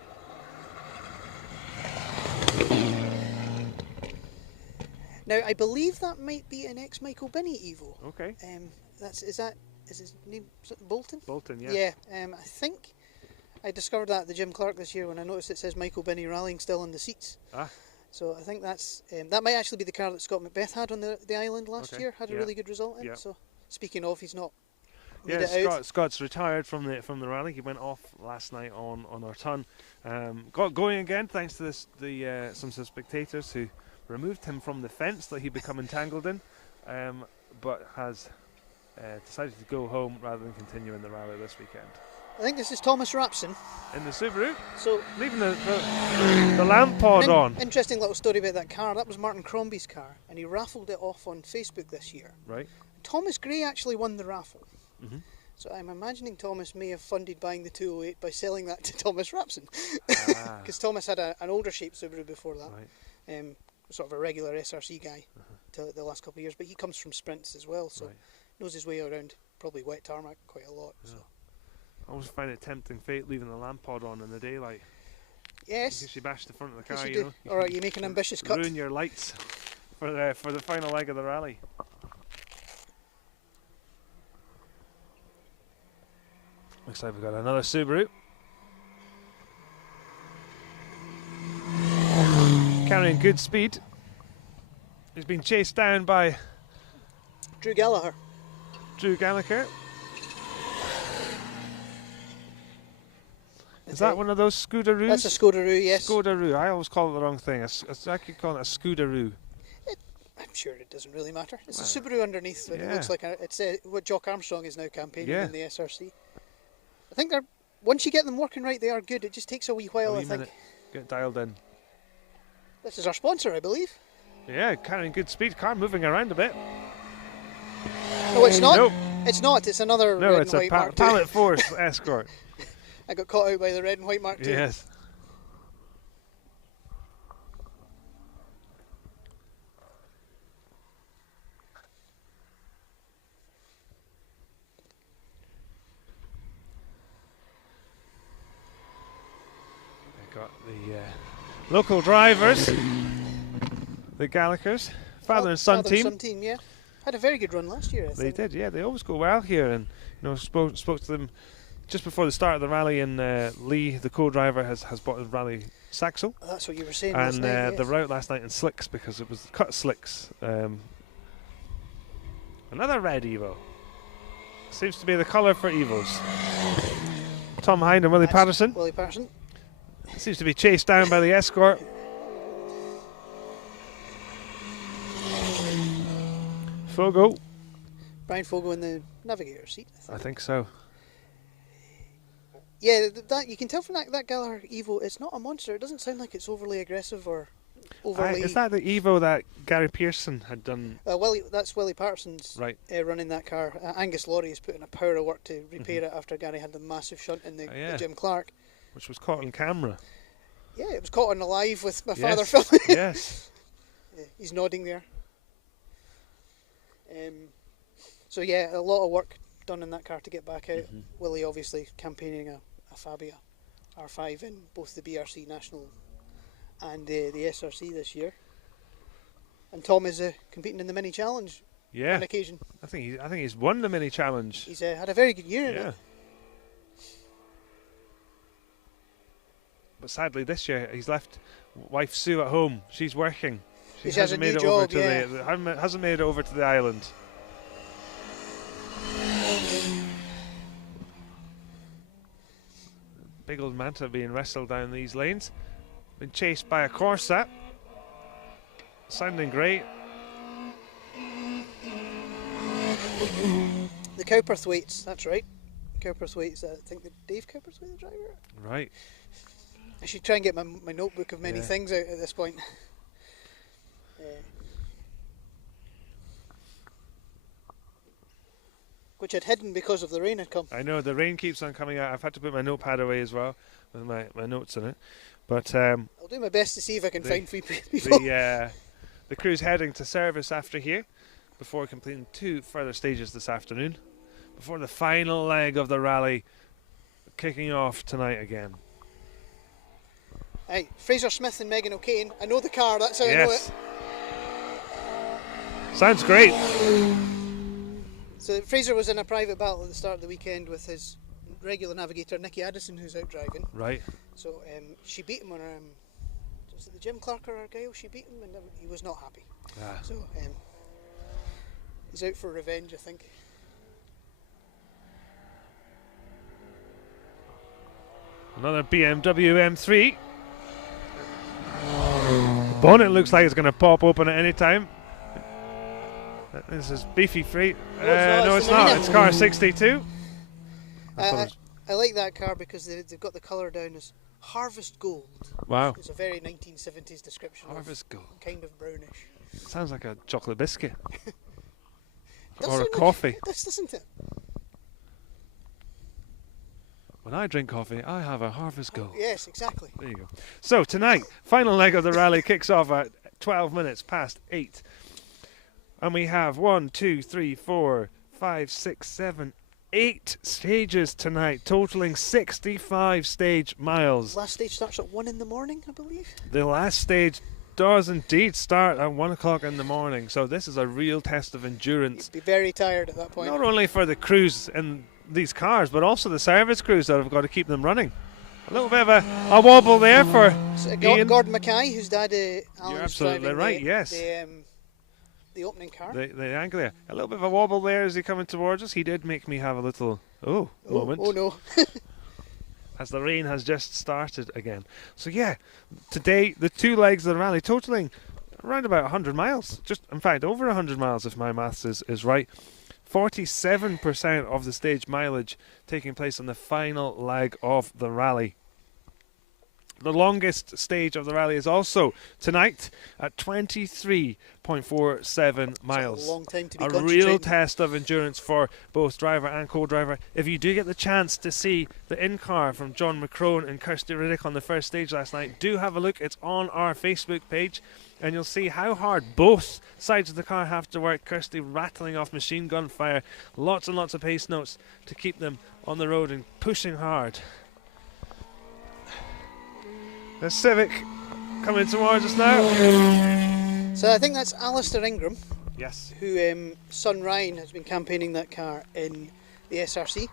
Now I believe that might be an ex-Michael Binney Evo. Okay. Is his name Bolton? Bolton, yeah. Yeah. I think I discovered that at the Jim Clark this year when I noticed it says Michael Binney rallying still in the seats. So I think that's that might actually be the car that Scott Macbeth had on the island last year. Had a really good result in. So speaking of, he's not. Scott's retired from the rally. He went off last night on our ton. Got going again thanks to some spectators who removed him from the fence that he'd become entangled in, but has decided to go home rather than continue in the rally this weekend. I think this is Thomas Rapson in the Subaru. So leaving the lamp pod on. Interesting little story about that car. That was Martin Crombie's car, and he raffled it off on Facebook this year. Right. Thomas Gray actually won the raffle. So I'm imagining Thomas may have funded buying the 208 by selling that to Thomas Rapson, because Thomas had an older shape Subaru before that. Right. Sort of a regular SRC guy till the last couple of years, but he comes from sprints as well, so knows his way around probably wet tarmac quite a lot. So. I always find it tempting fate leaving the lamp pod on in the daylight. Yes. In case you bash the front of the car, you know. Or you make an ambitious cut. Ruin your lights for the final leg of the rally. Looks like we've got another Subaru. Carrying good speed. He's been chased down by Drew Gallagher. Is that one of those Scoodaroos? That's a Scoodaroo, yes. Scoodaroo. I always call it the wrong thing. I keep calling it a Scoodaroo. I'm sure it doesn't really matter. It's a Subaru underneath. It looks like it's what Jock Armstrong is now campaigning in the SRC. I think once you get them working right, they are good. It just takes a wee while, I think. Get dialed in. This is our sponsor, I believe. Yeah, carrying good speed. Car moving around a bit. No, it's not. Nope. It's not. It's another no, red it's and white Mark II. Pallet Force Escort. I got caught out by the red and white Mark II. Yes. Got the local drivers, the Gallaghers, father and son team. Yeah, had a very good run last year. I think. They did, yeah. They always go well here, and spoke to them just before the start of the rally. And Lee, the co-driver, has bought a rally Saxo. Oh, that's what you were saying. And last night, yes. the route last night in slicks because it was cut slicks. Another red Evo. Seems to be the colour for Evos. Tom Hind and Willie Patterson. Willie Patterson. Seems to be chased down by the escort. Fogo. Brian Fogo in the navigator seat. I think so. Yeah, that you can tell from that Gallagher Evo, it's not a monster. It doesn't sound like it's overly aggressive or overly... Is that the Evo that Gary Pearson had done? That's Willie Patterson's running that car. Angus Laurie is putting a power of work to repair it after Gary had the massive shunt in the Jim Clark. Which was caught on camera. Yeah, it was caught on the live with my father filming. Yes. Yeah, he's nodding there. So yeah, a lot of work done in that car to get back out. Willie obviously campaigning a Fabia R5 in both the BRC National and the SRC this year. And Tom is competing in the Mini Challenge on occasion. I think he's won the Mini Challenge. He's had a very good year in it. But sadly this year he's left wife Sue at home. She's working. She hasn't made it over to hasn't made it over to the island. Big old Manta being wrestled down these lanes. Been chased by a Corsa. Sounding great. The Cowperthwaites, that's right. Cowperthwaites, I think Dave Cowperthwaite, the driver. Right. I should try and get my notebook of many things out at this point. Which had hidden because of the rain had come. I know, the rain keeps on coming out. I've had to put my notepad away as well with my notes in it. But I'll do my best to see if I can find free people. The crew's heading to service after here before completing 2 further stages this afternoon before the final leg of the rally kicking off tonight again. Hey, Fraser Smith and Megan O'Kane. I know the car, that's how I know it. Sounds great. So Fraser was in a private battle at the start of the weekend with his regular navigator Nicky Addison, who's out driving. Right. So she beat him on was it the Jim Clark or Argyle? She beat him and he was not happy. So he's out for revenge, I think. Another BMW M3. The bonnet looks like it's going to pop open at any time. This is beefy freight. No, it's not. It's car 62. I like that car because they've got the colour down as Harvest Gold. Wow. It's a very 1970s description. Harvest Gold. Kind of brownish. Sounds like a chocolate biscuit. Or a coffee. This doesn't it? When I drink coffee, I have a Harvest Gold. Yes, exactly. There you go. So tonight, final leg of the rally kicks off at 12 minutes past 8. And we have 1, 2, 3, 4, 5, 6, 7, 8 stages tonight, totaling 65 stage miles. Last stage starts at 1 in the morning, I believe. The last stage does indeed start at 1 o'clock in the morning, so this is a real test of endurance. You'd be very tired at that point. Not only for the crews in these cars, but also the service crews that have got to keep them running. A little bit of a wobble there for Ian. Gordon Mackay, whose dad Alan You're absolutely right, yes. The opening car. The angle there. A little bit of a wobble there as he coming towards us. He did make me have a little moment. Oh no. As the rain has just started again. So yeah, today the 2 legs of the rally totaling around about 100 miles. Just in fact over 100 miles if my maths is right. 47% of the stage mileage taking place on the final leg of the rally. The longest stage of the rally is also tonight at 23.47 miles. That's a long time to be a real test of endurance for both driver and co-driver. If you do get the chance to see the in-car from John McCrone and Kirsty Riddick on the first stage last night, do have a look. It's on our Facebook page, and you'll see how hard both sides of the car have to work. Kirsty rattling off machine gun fire, lots and lots of pace notes to keep them on the road and pushing hard. The Civic coming towards us now. So I think that's Alistair Ingram. Yes. Who son Ryan has been campaigning that car in the SRC.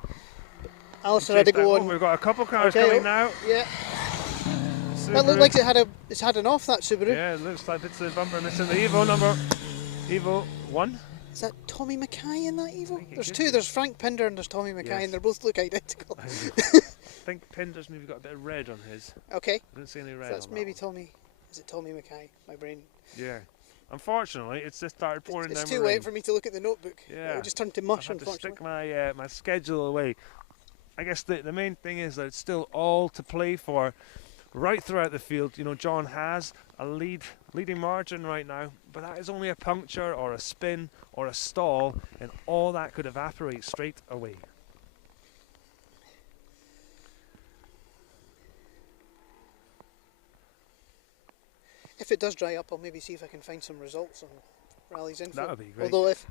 Alistair had to go on. We've got a couple cars coming now. Yeah. Subaru. That looked like it's had an off, that Subaru. Yeah, it looks like it's the bumper missing the Evo number. Evo 1. Is that Tommy Mackay in that Evo? think it There's could two. be. There's Frank Pinder and there's Tommy Mackay, Yes. and they both look identical. I think Pinder's maybe got a bit of red on his. Okay, I didn't see any red so that's on that maybe one. Tommy. Is it Tommy Mackay? My brain. Yeah. Unfortunately, it's just started pouring It's down too the rain. late for me to look at the notebook. Yeah. It'll just turn to I've mush, had to unfortunately. stick my my schedule away. I guess the main thing is that it's still all to play for right throughout the field. You know, John has a leading margin right now, but that is only a puncture or a spin or a stall, and all that could evaporate straight away. If it does dry up, I'll maybe see if I can find some results on Rally's info. That would be great. Although if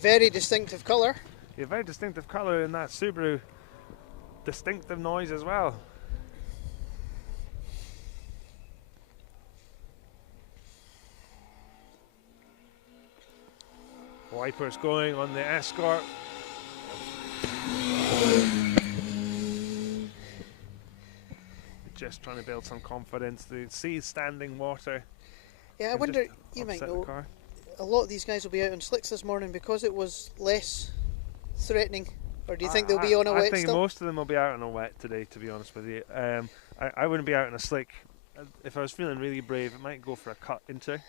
very distinctive colour. A very distinctive colour in that Subaru. Distinctive noise as well. Wipers going on the Escort. Just trying to build some confidence. The sea standing water. Yeah, I can wonder, just you might upset the know, car. a lot of these guys will be out on slicks this morning because it was less threatening. Or do you think they'll be on a I wet think still? most of them will be out on a wet today, to be honest with you. I wouldn't be out on a slick. If I was feeling really brave, it might go for a cut into.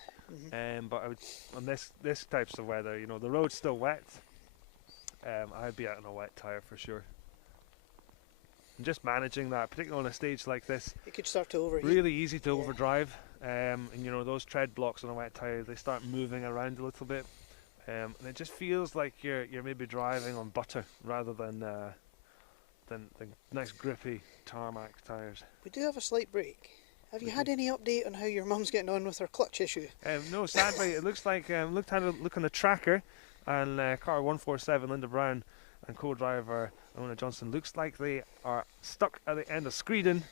But I would, on this types of weather, you know, the road's still wet. I'd be out on a wet tyre for sure. And just managing that, particularly on a stage like this, It could start to overheat. really easy to Yeah. overdrive. And you know, those tread blocks on a wet tyre, they start moving around a little bit. And it just feels like you're maybe driving on butter rather than nice grippy tarmac tyres. We do have a slight break. Have you had any update on how your mum's getting on with her clutch issue? No, sadly, it looks like had a look on the tracker, and car 147 Linda Brown and co-driver Ona Johnson looks like they are stuck at the end of Screedon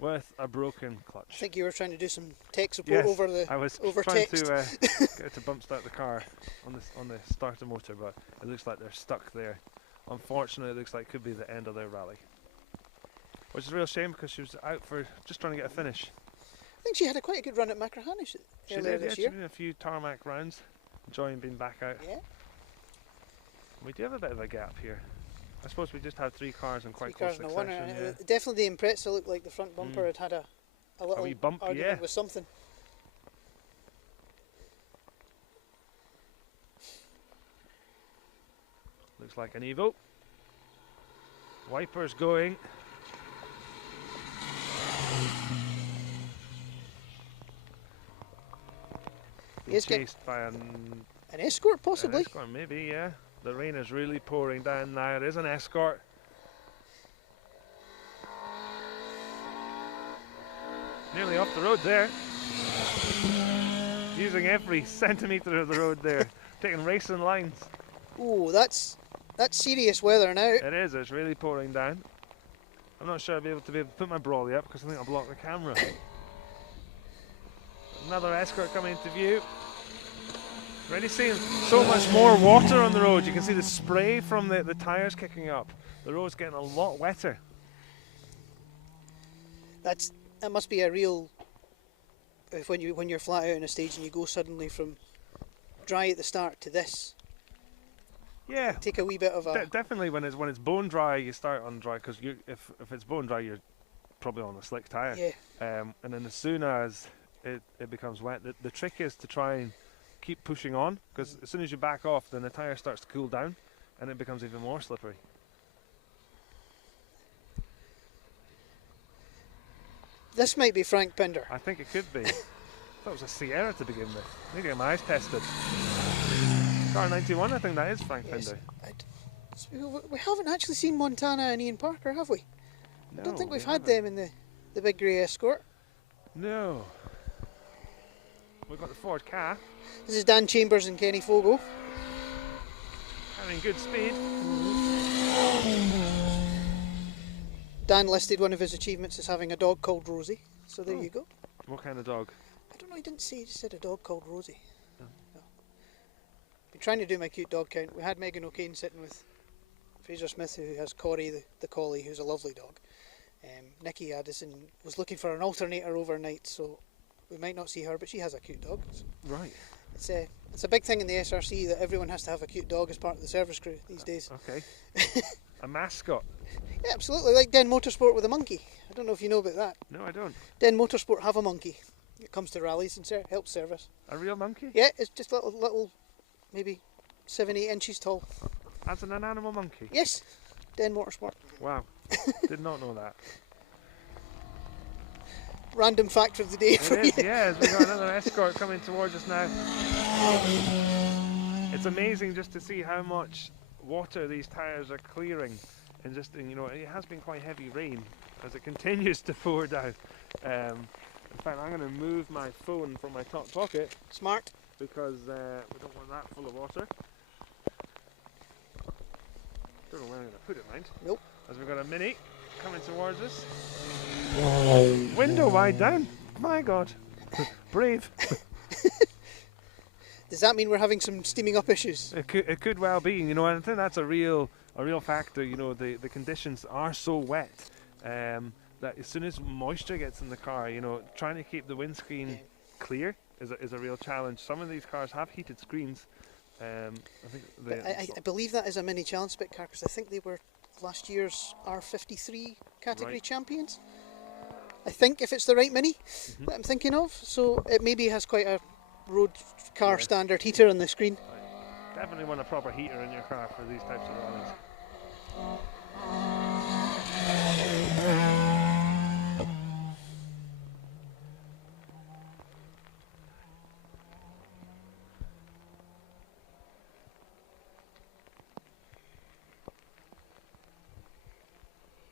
with a broken I clutch. think you were trying to do some tech support Yes, over the I was over trying text. to get it to bump start the car on the starter motor, but it looks like they're stuck there. Unfortunately, it looks like it could be the end of their rally, which is a real shame because she was out for just trying to get a finish. I think she had quite a good run at Macrahanish She earlier did, yeah. this She year. did a few tarmac rounds, enjoying being back out. Yeah, We do have a bit of a gap here. I suppose we just had 3 cars in quite 3 close cars in a one. succession. And Yeah. definitely the Impreza looked like the front bumper had a little wee bump, argument yeah. with something. Looks like an Evo. Wipers going. He is getting Chased by an Escort, possibly. Escort, maybe, yeah. The rain is really pouring down now. It is an Escort. Nearly off the road there. Using every centimetre of the road there. Taking racing lines. Oh, that's serious weather now. It is, it's really pouring down. I'm not sure I'll be able to put my brolly up because I think I'll block the camera. Another Escort coming into view. Already seeing so much more water on the road. You can see the spray from the tyres kicking up. The road's getting a lot wetter. That must be a real. If when you're flat out on a stage and you go suddenly from dry at the start to this. Yeah, Take a wee bit of a. definitely when it's bone dry, you start on dry because if it's bone dry, you're probably on a slick tyre. Yeah. And then as soon as it becomes wet, the trick is to try and keep pushing on because as soon as you back off, then the tyre starts to cool down, and it becomes even more slippery. This might be Frank Pinder. I think it could be. I thought it was a Sierra to begin with. I need to get my eyes tested. Car 91, I think that is Frank Yes. Pinder. We haven't actually seen Montana and Ian Parker, have we? I don't think No, we've we had haven't. them in the big grey Escort. No. We've got the Ford Ka This is Dan Chambers and Kenny Fogo. having good speed. Dan listed one of his achievements as having a dog called Rosie. So there Oh. you go. What kind of dog? I don't know, he didn't say, he just said a dog called Rosie. Oh. No. Been trying to do my cute dog count. We had Megan O'Kane sitting with Fraser Smith, who has Corey, the collie, who's a lovely dog. Nikki Addison was looking for an alternator overnight, so we might not see her, but she has a cute dog. So Right. It's a big thing in the SRC that everyone has to have a cute dog as part of the service crew these days. Okay. A mascot. Yeah, absolutely. Like Den Motorsport with a monkey. I don't know if you know about that. No, I don't. Den Motorsport have a monkey. It comes to rallies and helps service. A real monkey? Yeah, it's just little, maybe 7-8 inches tall. As an animal monkey? Yes, Den Motorsport. Wow. Did not know that. Random fact of the day for you. Yeah, we've got another escort coming towards us now. It's amazing just to see how much water these tyres are clearing. And just, you know, it has been quite heavy rain as it continues to pour down. In fact, I'm going to move my phone from my top pocket. Smart. Because we don't want that full of water. Don't know where I'm going to put it, mind. Nope. As we've got a Mini coming towards us. Window wide down. My God. Brave. Does that mean we're having some steaming up issues? It could well be, you know, and I think that's a real factor. You know, the conditions are so wet that as soon as moisture gets in the car, you know, trying to keep the windscreen clear is a real challenge. Some of these cars have heated screens. I believe that is a Mini Challenge Spec car, because I think they were last year's R53 category champions. I think, if it's the right Mini that I'm thinking of. So it maybe has quite a road car standard heater on the screen. Definitely want a proper heater in your car for these types of rallies.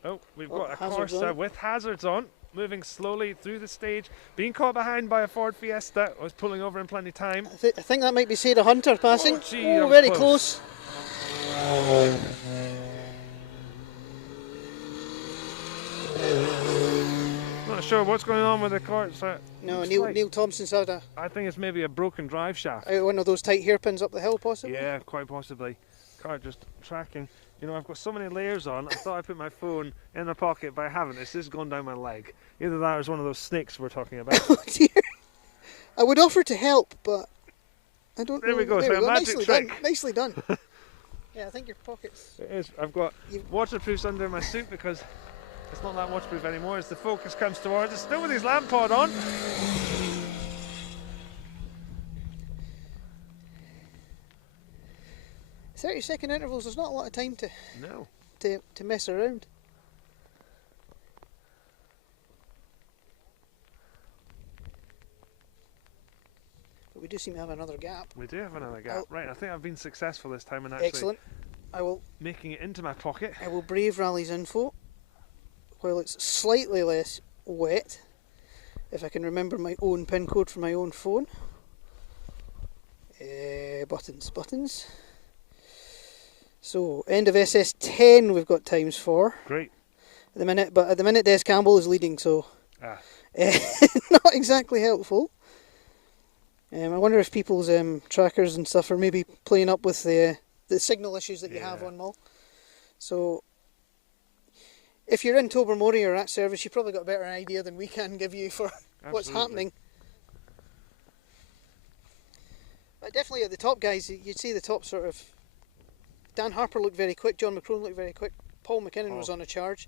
Oh, we've got a Corsa with hazards on, moving slowly through the stage, being caught behind by a Ford Fiesta. Was pulling over in plenty of time. I think that might be Sarah Hunter passing. Oh, gee, very close. Not sure what's going on with the Corsa. No, Neil Thompson's had I think it's maybe a broken drive shaft. One of those tight hairpins up the hill, possibly. Yeah, quite possibly. Car just tracking. You know, I've got so many layers on, I thought I put my phone in my pocket, but I haven't. It's just gone down my leg. Either that or it's one of those snakes we're talking about. Oh dear. I would offer to help, but I don't know. There we go, so a magic trick. Nicely done. Yeah, I think your pockets... It is. I've got waterproofs under my suit because it's not that waterproof anymore as the focus comes towards us. Still with his lamp pod on. 30-second intervals, there's not a lot of time to mess around. But we do seem to have another gap. We do have another gap. Right, I think I've been successful this time in actually excellent. making it into my pocket. I will brave Rally's info while it's slightly less wet, if I can remember my own PIN code for my own phone. Buttons. So, end of SS10 we've got times for. Great. At the minute Des Campbell is leading, so not exactly helpful. I wonder if people's trackers and stuff are maybe playing up with the signal issues that you have on Mull. So, if you're in Tobermory or at service, you've probably got a better idea than we can give you for what's happening. But definitely at the top, guys, you'd see the top sort of... Dan Harper looked very quick, John McCrone looked very quick, Paul McKinnon was on a charge,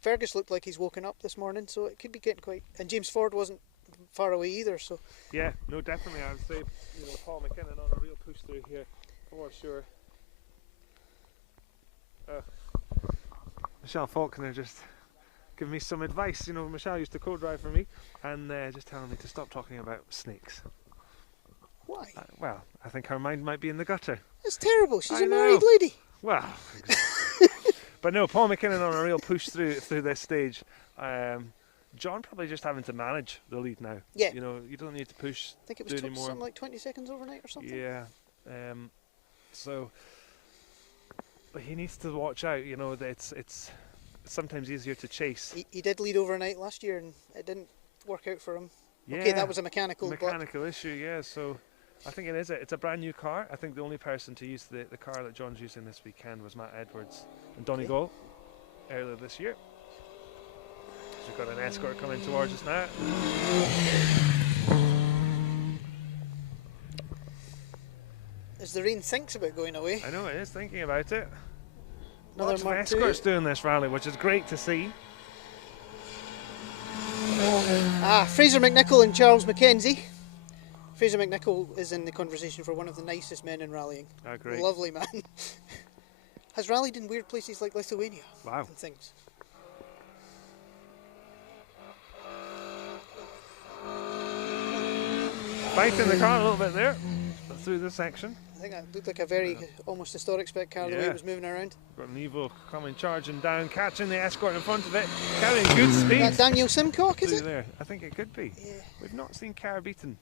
Fergus looked like he's woken up this morning, so it could be getting quite... And James Ford wasn't far away either, so... Yeah, no, definitely, I would say, you know, Paul McKinnon on a real push through here, for sure. Michelle Faulkner just giving me some advice. You know, Michelle used to co-drive for me, and just telling me to stop talking about snakes. Why? Well, I think her mind might be in the gutter. That's terrible. She's a married lady. Well, but no, Paul McKinnon on a real push through this stage. John probably just having to manage the lead now. Yeah. You know, you don't need to push. I think it was anymore. Something like 20 seconds overnight or something. Yeah. So, but he needs to watch out. You know, that it's sometimes easier to chase. He did lead overnight last year, and it didn't work out for him. Yeah. Okay, that was a mechanical issue. Yeah. So. I think it is. It's a brand new car. I think the only person to use the car that John's using this weekend was Matt Edwards and Donegal earlier this year. We've got an escort coming towards us now. As the rain thinks about going away. I know it is thinking about it. Another Lots of Mark escorts II. doing this rally, which is great to see. Fraser McNichol and Charles Mackenzie. Fraser McNichol is in the conversation for one of the nicest men in rallying. Oh, great. Lovely man. Has rallied in weird places like Lithuania. Wow. And things. Fighting the car a little bit there, but through this section. I think that looked like a very almost historic spec car the way it was moving around. Got an Evo coming charging down, catching the escort in front of it, carrying good speed. That Daniel Simcock, is it? There. I think it could be. Yeah. We've not seen Kerr beaten.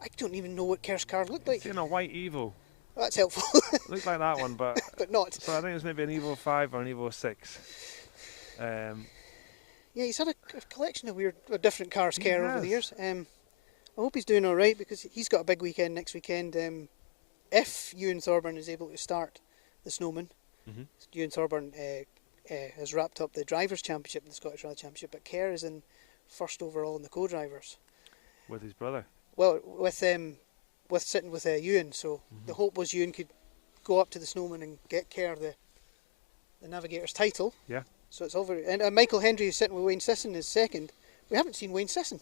I don't even know what Kerr's car looked like. Seen a white Evo. That's helpful. Looked like that one, but but not. So I think it was maybe an Evo 5 or an Evo 6. Yeah, he's had a collection of different cars, Kerr, over the years. I hope he's doing all right because he's got a big weekend next weekend. If Ewan Thorburn is able to start the Snowman, Ewan Thorburn has wrapped up the Drivers' Championship, the Scottish Rally Championship, but Kerr is in first overall in the co-drivers. With his brother? Well, with sitting with Ewan, so the hope was Ewan could go up to the Snowman and get Kerr the Navigator's title. Yeah. So it's over. And Michael Hendry is sitting with Wayne Sisson is second. We haven't seen Wayne Sisson.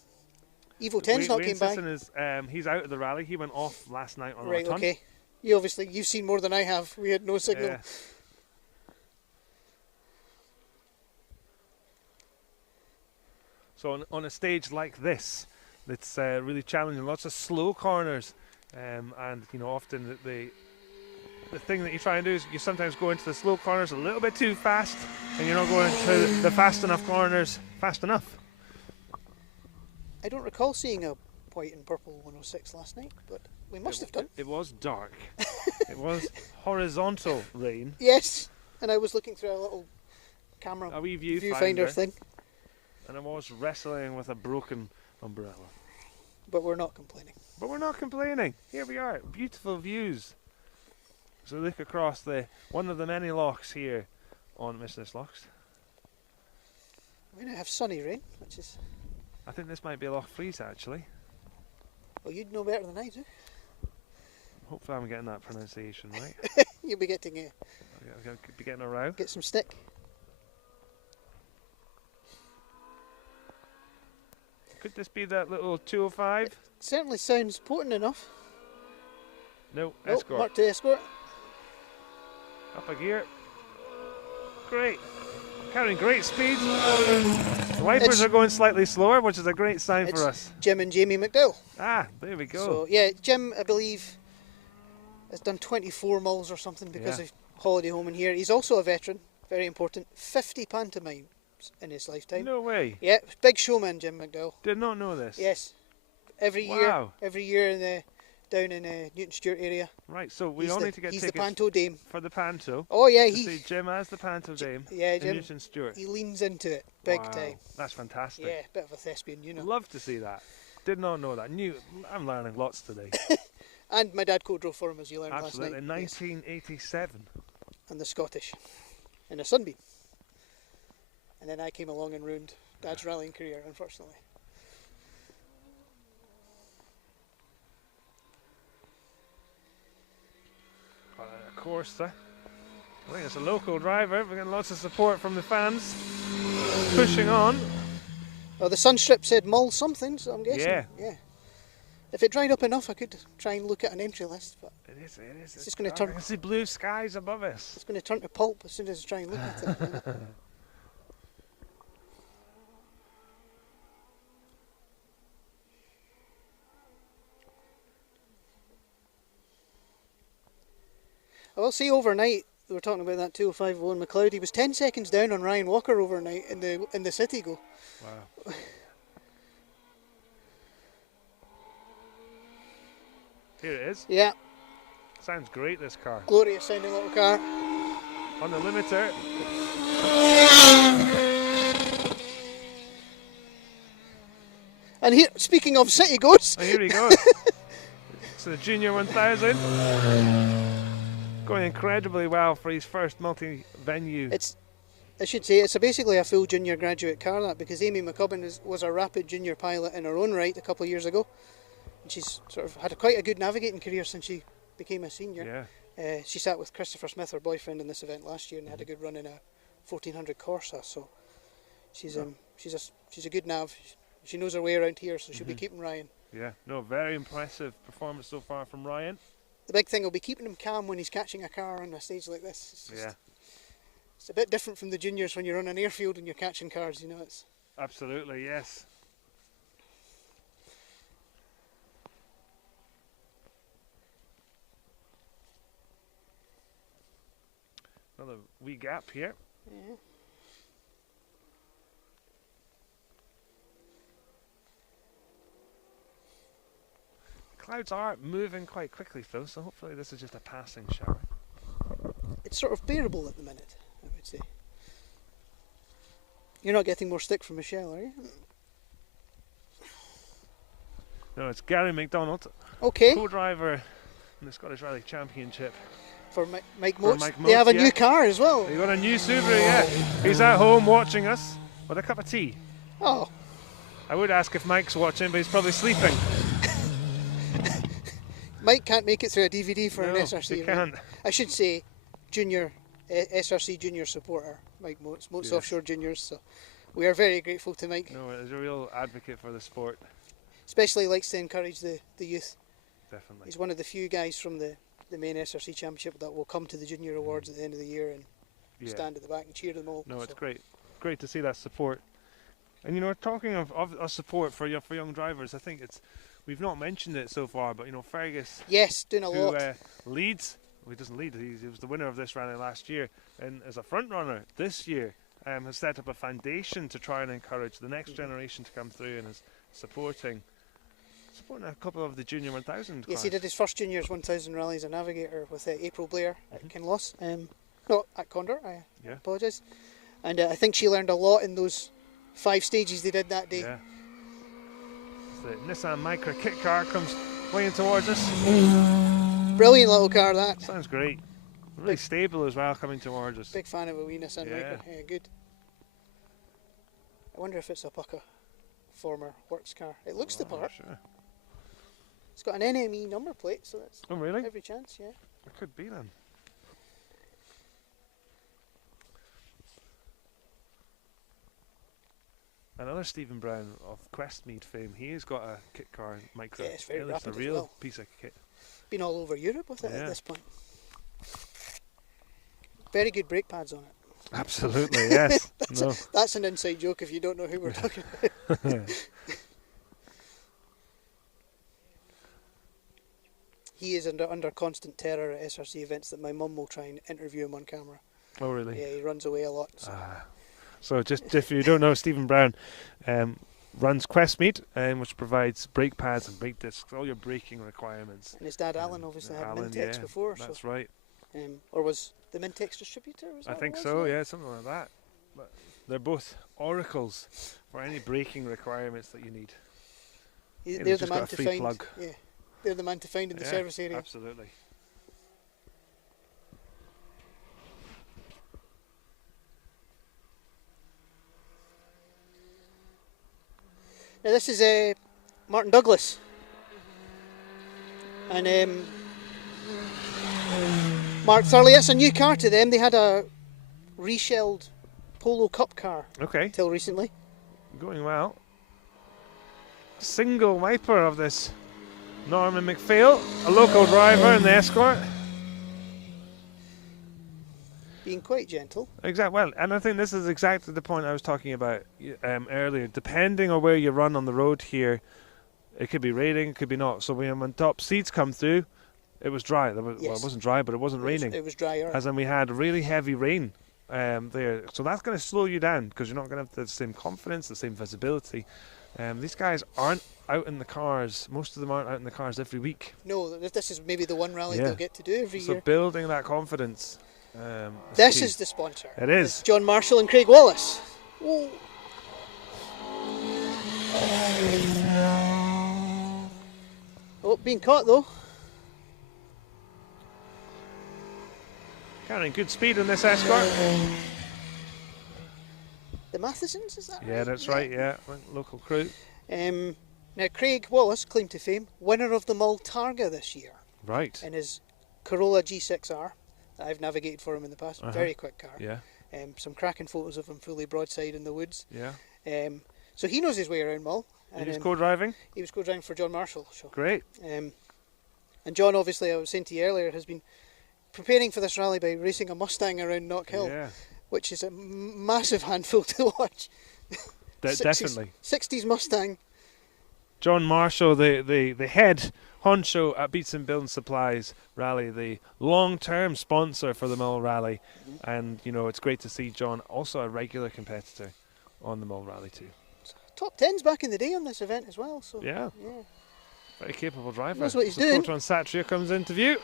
Evo 10's not came back. Wayne Sisson is he's out of the rally. He went off last night on Right, Roton. okay. You've seen more than I have. We had no signal. Yeah. So on a stage like this, it's really challenging. Lots of slow corners, and often the thing that you try and do is you sometimes go into the slow corners a little bit too fast, and you're not going to the fast enough corners fast enough. I don't recall seeing a white and purple 106 last night, but we must have done. It was dark. It was horizontal rain. Yes, and I was looking through a little camera A wee viewfinder thing. And I was wrestling with a broken umbrella. But we're not complaining. But we're not complaining. Here we are, beautiful views. So look across one of the many lochs here on Missness Lochs. We now have sunny rain, which is... I think this might be Loch Freeze actually. Well, you'd know better than I do. Hopefully I'm getting that pronunciation right. You'll be getting I'll be getting a row. get some stick. Could this be that little 205? It certainly sounds potent enough. No, Nope, escort. Mark II escort. Up a gear. Great. Carrying great speed. The wipers are going slightly slower, which is a great sign for us. Jim and Jamie McDowell. Ah, there we go. So yeah, Jim, I believe, has done 24 mulls or something because of holiday home in here. He's also a veteran, very important. 50 pantomimes in his lifetime. No way. Yeah, big showman, Jim McDowell. Did not know this. Yes, every year in the down in Newton Stewart area. Right, so we all need to get he's tickets the Panto Dame. for the Panto. Oh yeah, to see Jim as the Panto Dame. Yeah, in Jim. Newton Stewart. He leans into it big time. That's fantastic. Yeah, bit of a thespian, you know. Love to see that. Did not know that. I'm learning lots today. And my dad co-drove for him, as you learned Absolutely. last night. 1987. Yes. And the Scottish. In a Sunbeam. And then I came along and ruined Dad's rallying career, unfortunately. Of course, I think it's a local driver. We're getting lots of support from the fans. Pushing on. Oh, the Sunstrip said Mull something, so I'm guessing. Yeah. If it dried up enough, I could try and look at an entry list, but It is. it's just going to turn. I can see blue skies above us. It's going to turn to pulp as soon as I try and look at it. I will say overnight, we were talking about that 205 Owen McLeod. He was 10 seconds down on Ryan Walker overnight in the City Go. Wow. Here it is. Yeah. Sounds great, this car. Glorious sounding little car. On the limiter. And here, speaking of City Goes. Oh, here we go. It's the Junior 1000. Going incredibly well for his first multi-venue. It's I should say it's basically a full junior graduate car, that, because Amy McCubbin was a rapid junior pilot in her own right a couple of years ago. And she's sort of had quite a good navigating career since she became a senior. Yeah. She sat with Christopher Smith, her boyfriend, in this event last year, and had a good run in a 1400 Corsa. So she's a good nav. She knows her way around here, so she'll be keeping Ryan. Yeah, no, very impressive performance so far from Ryan. The big thing will be keeping him calm when he's catching a car on a stage like this. It's a bit different from the juniors when you're on an airfield and you're catching cars, you know. It's absolutely, yes. Another wee gap here. Yeah. Clouds are moving quite quickly, Phil, so hopefully this is just a passing shower. It's sort of bearable at the minute, I would say. You're not getting more stick from Michelle, are you? No, it's Gary McDonald, okay, co-driver in the Scottish Rally Championship. For Mike Motes. Mike They have a Motes, new car as well. They got a new Subaru, yeah. He's at home watching us with a cup of tea. Oh. I would ask if Mike's watching, but he's probably sleeping. Mike can't make it through a DVD for an SRC. He can't. I should say, junior SRC junior supporter, Mike Motes, Motes Offshore Juniors. So we are very grateful to Mike. No, he's a real advocate for the sport. Especially likes to encourage the youth. Definitely. He's one of the few guys from the main SRC Championship that will come to the junior awards at the end of the year and stand at the back and cheer them all. No, it's great. Great to see that support. And you know, talking of support for young drivers, I think we've not mentioned it so far, but you know, Fergus. Yes, doing a lot. Leads. Well, he doesn't lead. He was the winner of this rally last year, and as a front runner this year, has set up a foundation to try and encourage the next generation to come through, and is supporting a couple of the Junior 1000 Yes, cars. he did his first Juniors 1000 rally as a navigator with April Blair at Kinloss. No, at Condor, I apologise. And I think she learned a lot in those 5 stages they did that day. Yeah. The Nissan Micra kit car comes weighing towards us. Brilliant little car, that. Sounds great. Really stable as well, coming towards us. Big fan of a wee Nissan Micra. Yeah, good. I wonder if it's a Pucka former works car. It looks the part. Sure. It's got an NME number plate, so that's really? every chance, yeah. It could be then. Another Stephen Brown of Questmead fame. He's got a kit car Micra. Yeah, it's very rapid a real as well. piece of kit. Been all over Europe with it at this point. Very good brake pads on it. Absolutely, yes. That's an inside joke if you don't know who we're talking about. He is under constant terror at SRC events that my mum will try and interview him on camera. Oh, really? Yeah, he runs away a lot. So just if you don't know, Stephen Brown runs Questmead, which provides brake pads and brake discs, all your braking requirements. And his dad Alan obviously had Mintex before. That's right. Or was the Mintex distributor? I think so, yeah, something like that. But they're both oracles for any braking requirements that you need. They're the man to find. Plug. Yeah, they're the man to find in the service area. Absolutely. Now this is Martin Douglas, and Mark Thurley. It's a new car to them. They had a reshelled Polo Cup car till recently. Going well. Single wiper of this Norman McPhail, a local driver in the Escort. Being quite gentle. Exactly. Well, and I think this is exactly the point I was talking about earlier. Depending on where you run on the road here, it could be raining, it could be not. So when top seeds come through, it was dry. Well, it wasn't dry, but it wasn't raining. It was drier. As in, we had really heavy rain there. So that's going to slow you down because you're not going to have the same confidence, the same visibility. These guys aren't out in the cars. Most of them aren't out in the cars every week. No, this is maybe the one rally they'll get to do every year. So building that confidence. This is the sponsor. It is. It's John Marshall and Craig Wallace. Whoa. Oh, being caught though. Carrying good speed in this Escort. the Mathesons, is that right? Yeah, that's right, yeah. Local crew. Now, Craig Wallace, claim to fame, winner of the Mull Targa this year. Right. In his Corolla G6R that I've navigated for him in the past. Very quick car. Yeah. Some cracking photos of him fully broadside in the woods. Yeah. So he knows his way around Mull. And he was co-driving? He was co-driving for John Marshall. So. Great. And John, obviously, I was saying to you earlier, has been preparing for this rally by racing a Mustang around Knock Hill, which is a massive handful to watch. Definitely. 60s Mustang. John Marshall, the head honcho at Beats and Building Supplies Rally, the long-term sponsor for the Mull Rally. And, you know, it's great to see John also a regular competitor on the Mull Rally too. Top 10s back in the day on this event as well. So yeah. Very capable driver. Knows what he's doing. Proton Satria comes into view.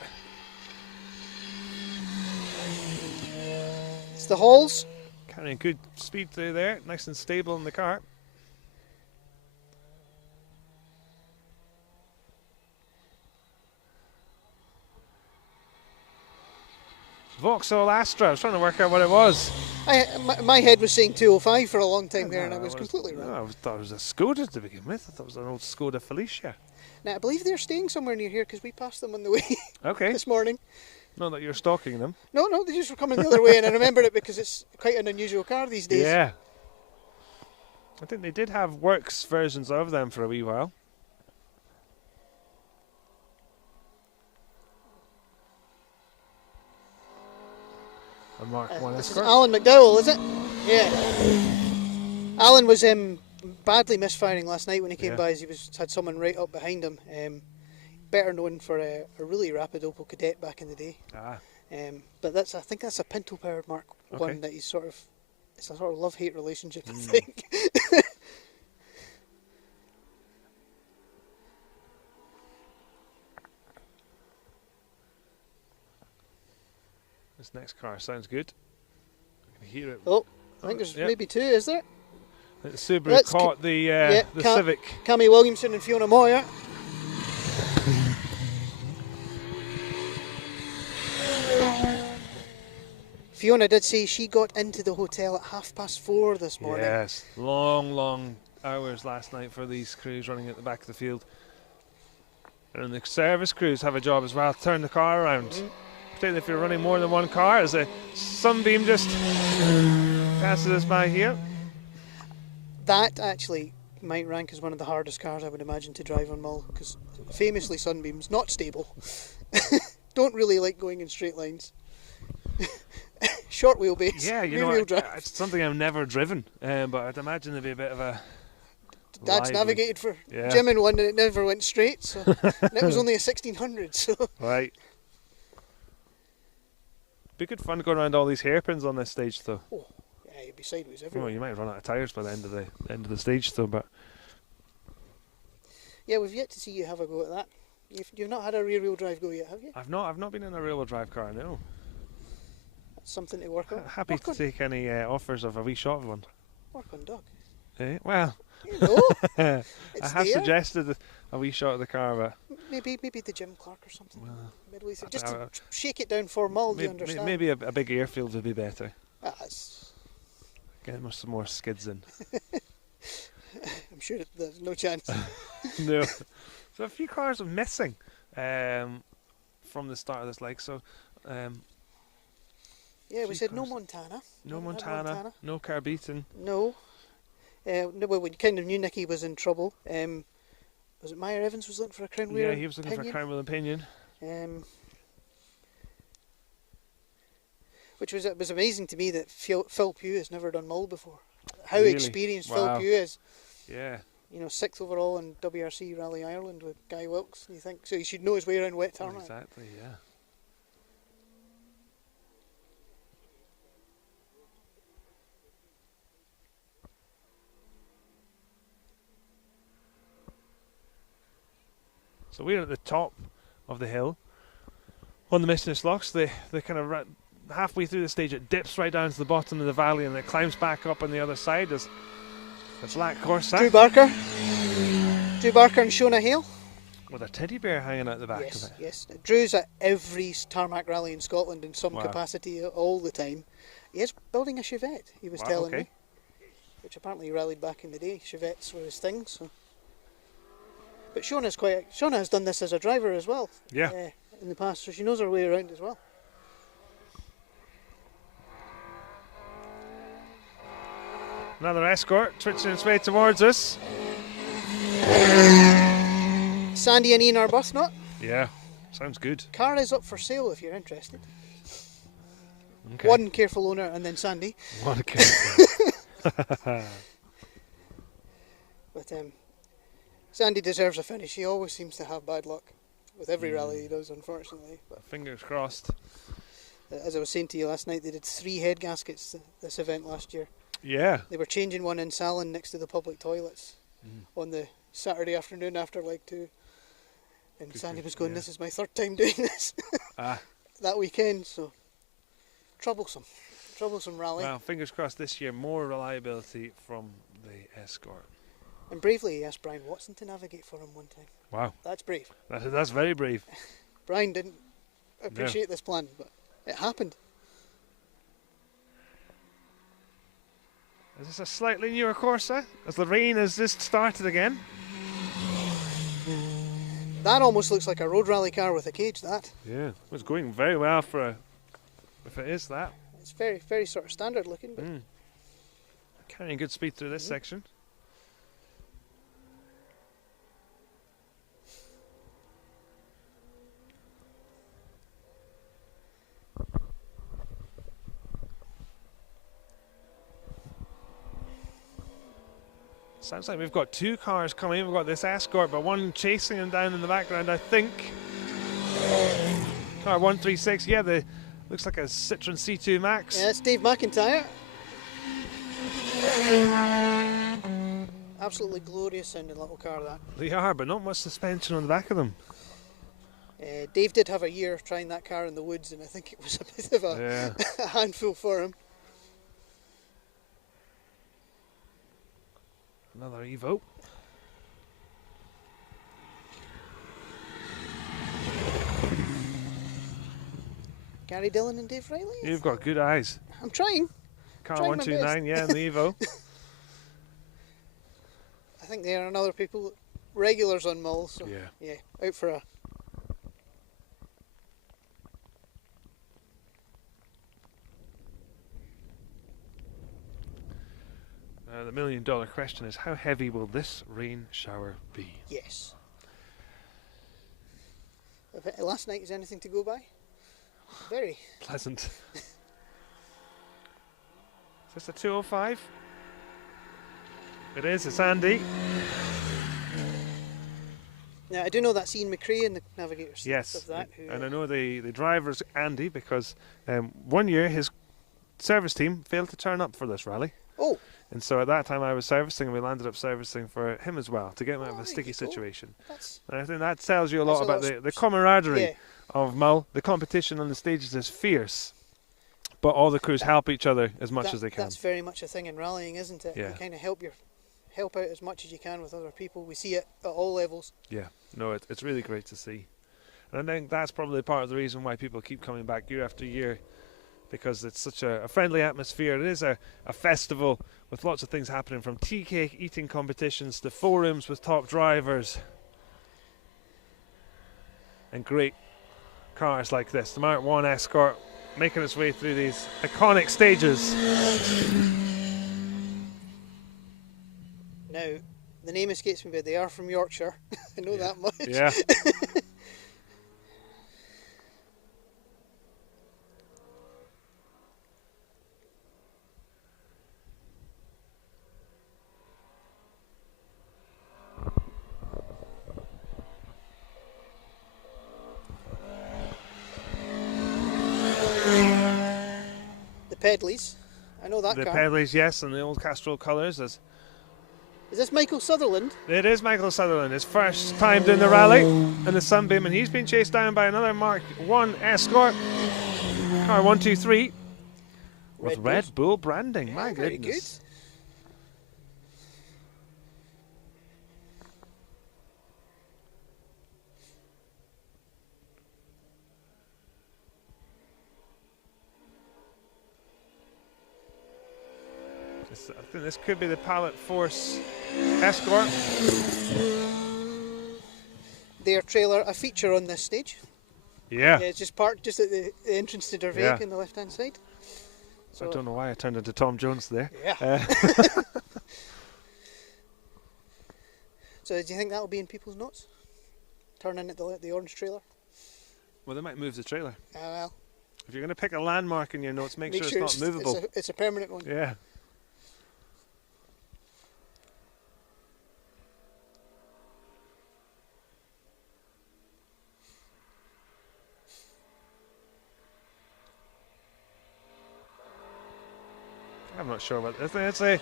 It's the Halls. Carrying good speed through there, nice and stable in the car. Vauxhall Astra, I was trying to work out what it was. My head was saying 205 for a long time there, and I was completely wrong. No, I thought it was a Skoda to begin with. I thought it was an old Skoda Felicia. Now, I believe they're staying somewhere near here because we passed them on the way this morning. Not that you're stalking them. No, they just were coming the other way, and I remembered it because it's quite an unusual car these days. Yeah. I think they did have works versions of them for a wee while. And Mark 1 This is Escort. Alan McDowell, is it? Yeah. Alan was badly misfiring last night when he came by, as he had someone right up behind him. Better known for a really rapid Opel Kadett back in the day. But I think that's a Pinto-powered Mark 1 that he's it's a sort of love-hate relationship, I think. This next car sounds good. I can hear it. Oh, I think there's maybe two, is there? The Subaru caught the Civic. Cammy Williamson and Fiona Moyer. Fiona did say she got into the hotel at 4:30 this morning. Yes, long hours last night for these crews running at the back of the field. And the service crews have a job as well, turn the car around. Particularly if you're running more than one car, as a sunbeam just passes us by here. That actually might rank as one of the hardest cars I would imagine to drive on Mull, because famously Sunbeam's not stable. Don't really like going in straight lines. Short wheelbase. Yeah, you know, it's something I've never driven, but I'd imagine it'd be a bit of a... Dad's navigated for Jim in one and it never went straight, so and it was only a 1600, so... Right. Be good fun going around all these hairpins on this stage, though. Oh, yeah, you'd be sideways everywhere. Well, you might run out of tyres by the end of the stage, though. But yeah, we've yet to see you have a go at that. You've not had a rear-wheel drive go yet, have you? I've not been in a rear-wheel drive car. No. That's something to work on. Happy to take any offers of a wee shot of one. Work on Doug. Well, you know, I have suggested a wee shot of the car, but maybe the Jim Clark or something. Midway through, just to shake it down for Mull. Do you understand? Maybe a big airfield would be better. Get some more skids in. I'm sure there's no chance. No. So a few cars are missing from the start of this leg. So. Yeah, we said no Montana. No Montana. No Carbeaton. No. Well, we kind of knew Nicky was in trouble. Was it Meyer Evans was looking for a crown wheel? Yeah, he was looking for a crown wheel and pinion. Which was amazing to me that Phil Pugh has never done Mull before. How experienced Phil Pugh is. Yeah. You know, 6th overall in WRC Rally Ireland with Guy Wilkes. You think so? He should know his way around wet tarmac. Exactly. Yeah. So we're at the top of the hill on the Mistiness Locks. They kind of halfway through the stage, it dips right down to the bottom of the valley and it climbs back up on the other side. There's a black Corsa. Drew Barker and Shona Hale. With a teddy bear hanging out the back of it. Yes, Drew's at every tarmac rally in Scotland in some capacity all the time. He is building a Chevette, he was telling me. which apparently he rallied back in the day. Chevettes were his thing. So, but Shona has done this as a driver as well. Yeah. In the past, so she knows her way around as well. Another Escort twitching its way towards us. Sandy and Ian Arbuthnot. Yeah, sounds good. Car is up for sale if you're interested. Okay. One careful owner and then Sandy. One careful. But Sandy deserves a finish. He always seems to have bad luck with every rally he does, unfortunately. But Fingers crossed. as I was saying to you last night, they did 3 head gaskets this event last year. Yeah. They were changing one in Salon next to the public toilets on the Saturday afternoon after leg 2. And Sandy was going, this is my 3rd time doing this that weekend, so troublesome rally. Well, fingers crossed this year, more reliability from the Escort. And bravely he asked Brian Watson to navigate for him one time. Wow. That's brave. That's very brave. Brian didn't appreciate this plan, but it happened. Is this a slightly newer Corsa? As the rain has just started again? That almost looks like a road rally car with a cage, that. Yeah, it's going very well for if it is that. It's very, very sort of standard looking, but Carrying good speed through this section. Sounds like we've got 2 cars coming in. We've got this Escort, but one chasing him down in the background, I think. Car 136, yeah, looks like a Citroen C2 Max. yeah, it's Dave McIntyre. Absolutely glorious sounding little car, that. They are, but not much suspension on the back of them. Dave did have a year trying that car in the woods, and I think it was a bit of a handful for him. Another Evo. Gary Dillon and Dave Riley. You've got good eyes. I'm trying. Car Trying my 129, yeah, and the Evo. I think they are another people regulars on Mull, so yeah, out for a. The $1 million question is, how heavy will this rain shower be? Yes. Last night is anything to go by? Very. Pleasant. Is this a 205? It is, it's Andy. Now, I do know that's Ian McCrae in the navigators. Yes, of that, and I know the driver's Andy because one year his service team failed to turn up for this rally. Oh. And so at that time I was servicing, and we landed up servicing for him as well to get him out of a sticky there you go. situation. That's And I think that tells you a lot about That's a the camaraderie yeah. of Mull. The competition on the stages is fierce, but all the crews help each other as much as they can. That's very much a thing in rallying, isn't it? Yeah. You kind of help out as much as you can with other people. We see it at all levels. Yeah, no, it's really great to see. And I think that's probably part of the reason why people keep coming back year after year, because it's such a friendly atmosphere. It is a festival with lots of things happening, from tea cake eating competitions to forums with top drivers and great cars like this. The Mark 1 Escort making its way through these iconic stages. Now, the name escapes me, but they are from Yorkshire. I know that much. Yeah. The Pedleys. I know that The car. Pedleys, yes, and the old Castrol colours. Is this Michael Sutherland? It is Michael Sutherland, his first time doing the rally in the Sunbeam, and he's been chased down by another Mark 1 Escort, car 123, with Red Bull branding. My Very goodness. good. I think this could be the Pallet Force Escort. Their trailer, a feature on this stage. Yeah. Yeah, it's just parked just at the entrance to Dervaig on the left-hand side. So I don't know why I turned into Tom Jones there. Yeah. So do you think that'll be in people's notes? Turn in at the orange trailer? Well, they might move the trailer. Well. If you're going to pick a landmark in your notes, make sure it's not movable. It's a permanent one. Yeah. I'm not sure what it's a.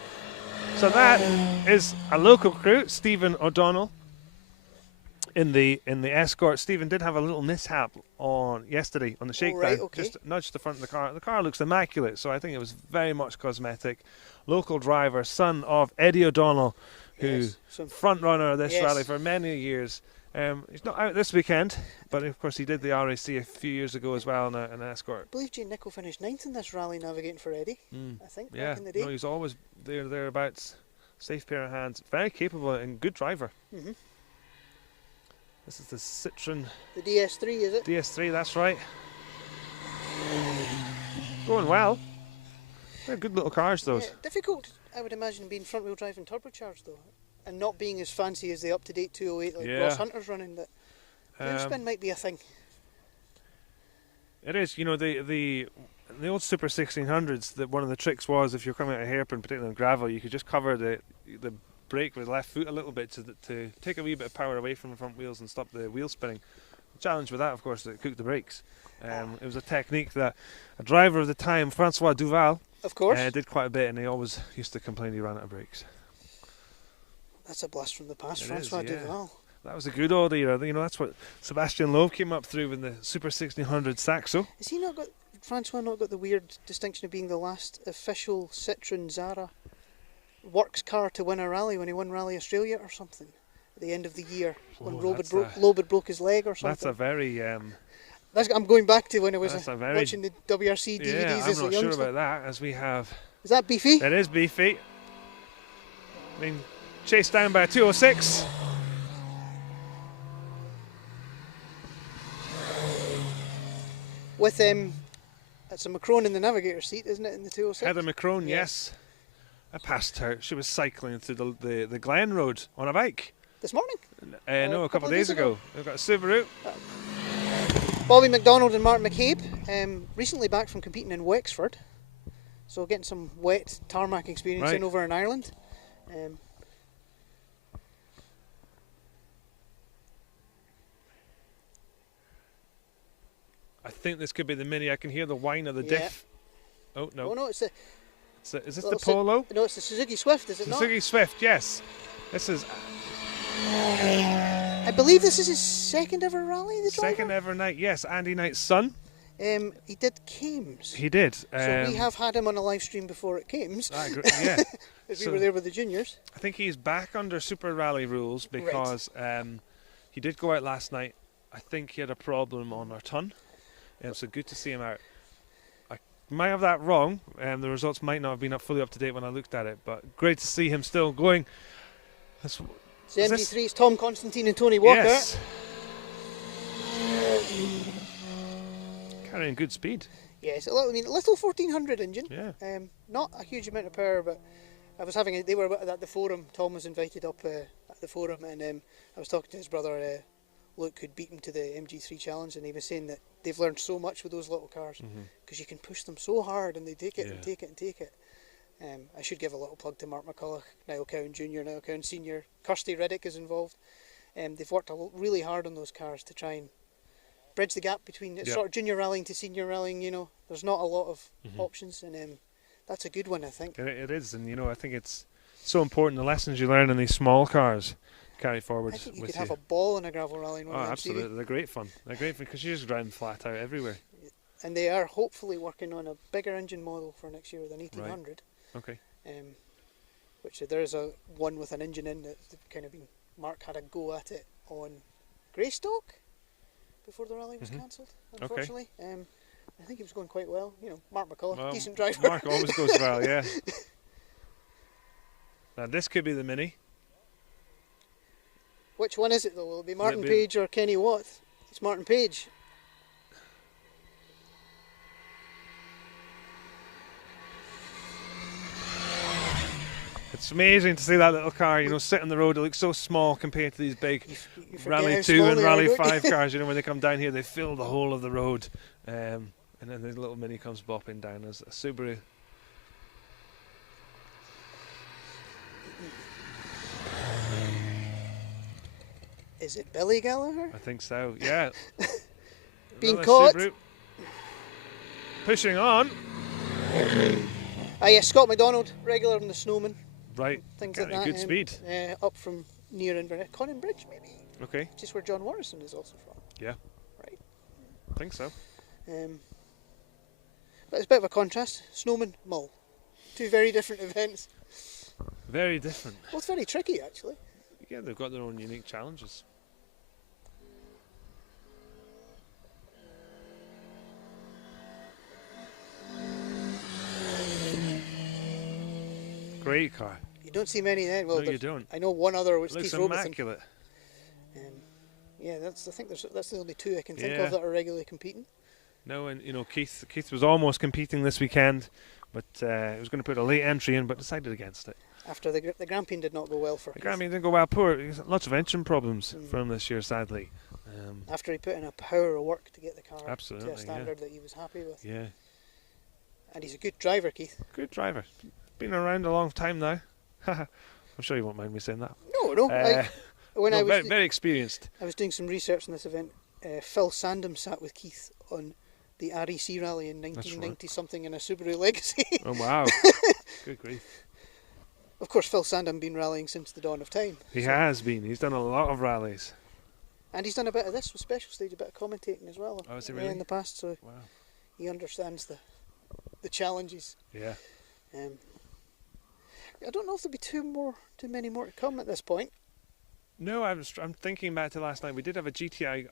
So that is a local crew, Stephen O'Donnell. In the Escort, Stephen did have a little mishap on yesterday on the shakedown. Right, okay. Just nudged the front of the car. The car looks immaculate, so I think it was very much cosmetic. Local driver, son of Eddie O'Donnell, who front runner of this rally for many years. He's not out this weekend, but of course he did the RAC a few years ago as well in an Escort. I believe Jane Nicholl finished 9th in this rally navigating for Eddie, I think, back in the day. No, he's always thereabouts. Safe pair of hands. Very capable and good driver. Mm-hmm. This is the Citroen. The DS3, is it? DS3, that's right. Going well. They're good little cars, those. Yeah, difficult, I would imagine, being front-wheel drive and turbocharged, though. And not being as fancy as the up-to-date 208 like Ross Hunter's running. But gear spin might be a thing. It is. You know, the old Super 1600s, that one of the tricks was if you're coming out of hairpin, particularly on gravel, you could just cover the brake with the left foot a little bit to take a wee bit of power away from the front wheels and stop the wheel spinning. The challenge with that, of course, that cooked the brakes. It was a technique that a driver of the time, Francois Duval, of course, did quite a bit, and he always used to complain he ran out of brakes. That's a blast from the past, Francois Duval. That was a good old era. You know, that's what Sebastian Loeb came up through with the Super 1600 Saxo. Has he not got, Francois not got the weird distinction of being the last official Citroen Zara works car to win a rally when he won Rally Australia or something at the end of the year when Loeb had broke his leg or something? That's a very... I'm going back to when I was watching the WRC DVDs as a youngster. I'm not sure about that, as we have... Is that beefy? It is beefy. I mean, chased down by a 206. With that's a Macron in the navigator seat, isn't it, in the 206? Heather Macron, yes. I passed her. She was cycling through the Glen Road on a bike. This morning? No, a couple of days ago. They've got a Subaru. Bobby McDonald and Mark McCabe, recently back from competing in Wexford. So getting some wet tarmac experience in over in Ireland. I think this could be the Mini. I can hear the whine of the diff. Oh, no. Oh, no, it's a... Is this the Polo? No, it's the Suzuki Swift, is it not? Suzuki Swift, yes. This is... I believe this is his second ever rally, the driver? Second ever night, yes. Andy Knight's son. He did Kames. He did. So we have had him on a live stream before at Kames. Yeah. We were there with the juniors. I think he's back under Super Rally rules because he did go out last night. I think he had a problem on our ton. So good to see him out. I might have that wrong. The results might not have been fully up to date when I looked at it, but great to see him still going. It's the MG3's Tom Constantine and Tony Walker. Yes. Carrying good speed. Yes, little 1400 engine. Yeah. Not a huge amount of power, but I was having they were at the forum. Tom was invited up at the forum, and I was talking to his brother Luke, who'd beat him to the MG3 challenge, and he was saying that they've learned so much with those little cars because you can push them so hard and they take it and take it and take it. I should give a little plug to Mark McCulloch, Niall Cowan Jr., Niall Cowan Sr. Kirsty Riddick is involved. They've worked really hard on those cars to try and bridge the gap between sort of junior rallying to senior rallying. You know, there's not a lot of options, and that's a good one, I think. It is, and you know, I think it's so important, the lessons you learn in these small cars carry forward. I think you could have a ball in a gravel rally in one of them. Absolutely, they're great fun. They're great fun because you just drive flat out everywhere. And they are hopefully working on a bigger engine model for next year with an 1800. Right. Okay. Which there's a one with an engine in that kind of been. Mark had a go at it on Greystoke before the rally was cancelled. Unfortunately, I think he was going quite well. You know, Mark McCulloch, decent driver. Mark always goes well, yeah. Now this could be the Mini. Which one is it though? Will it be Martin be- Page or Kenny Watt? It's Martin Page. It's amazing to see that little car, you know, sit on the road. It looks so small compared to these big You forget Rally how 2 small and they are, Rally don't 5 you? cars. You know, when they come down here, they fill the whole of the road. And then the little Mini comes bopping down as a Subaru. Is it Billy Gallagher? I think so, yeah. Being Another caught. Subaru. Pushing on. Ah, yeah, Scott McDonald, regular in the Snowman. Right, Things getting like that. good speed. Up from near Inverness. Conan Bridge, maybe. Okay, Just where John Morrison is also from. yeah. Right. I think so. But it's a bit of a contrast. Snowman, Mull. Two very different events. Very different. Both very tricky, actually. Yeah, they've got their own unique challenges. Great car. You don't see many then. Well, No, you don't. I know one other, which Looks Keith Robertson. immaculate. Yeah, I think that's the only two I can think Yeah. of that are regularly competing. No, and you know, Keith was almost competing this weekend, but he was going to put a late entry in, but decided against it. After the Grampian did not go well for The Keith. Grammy didn't go well. Poor. He's had lots of engine problems for him this year, sadly. After he put in a power of work to get the car Absolutely, to a standard that he was happy with. Yeah, And he's a good driver, Keith. good driver. Been around a long time now. I'm sure you won't mind me saying that. No. When No, I was very, very experienced. I was doing some research on this event. Phil Sandham sat with Keith on the REC rally in 1990 something in a Subaru Legacy. Oh wow! Good grief. Of course, Phil Sandham been rallying since the dawn of time. He has been. He's done a lot of rallies. And he's done a bit of this with Special Stage, a bit of commentating as well. Oh, has he Yeah, really? in the past, so Wow. he understands the challenges. Yeah. I don't know if there'll be too many more to come at this point. No, I'm thinking back to last night. We did have an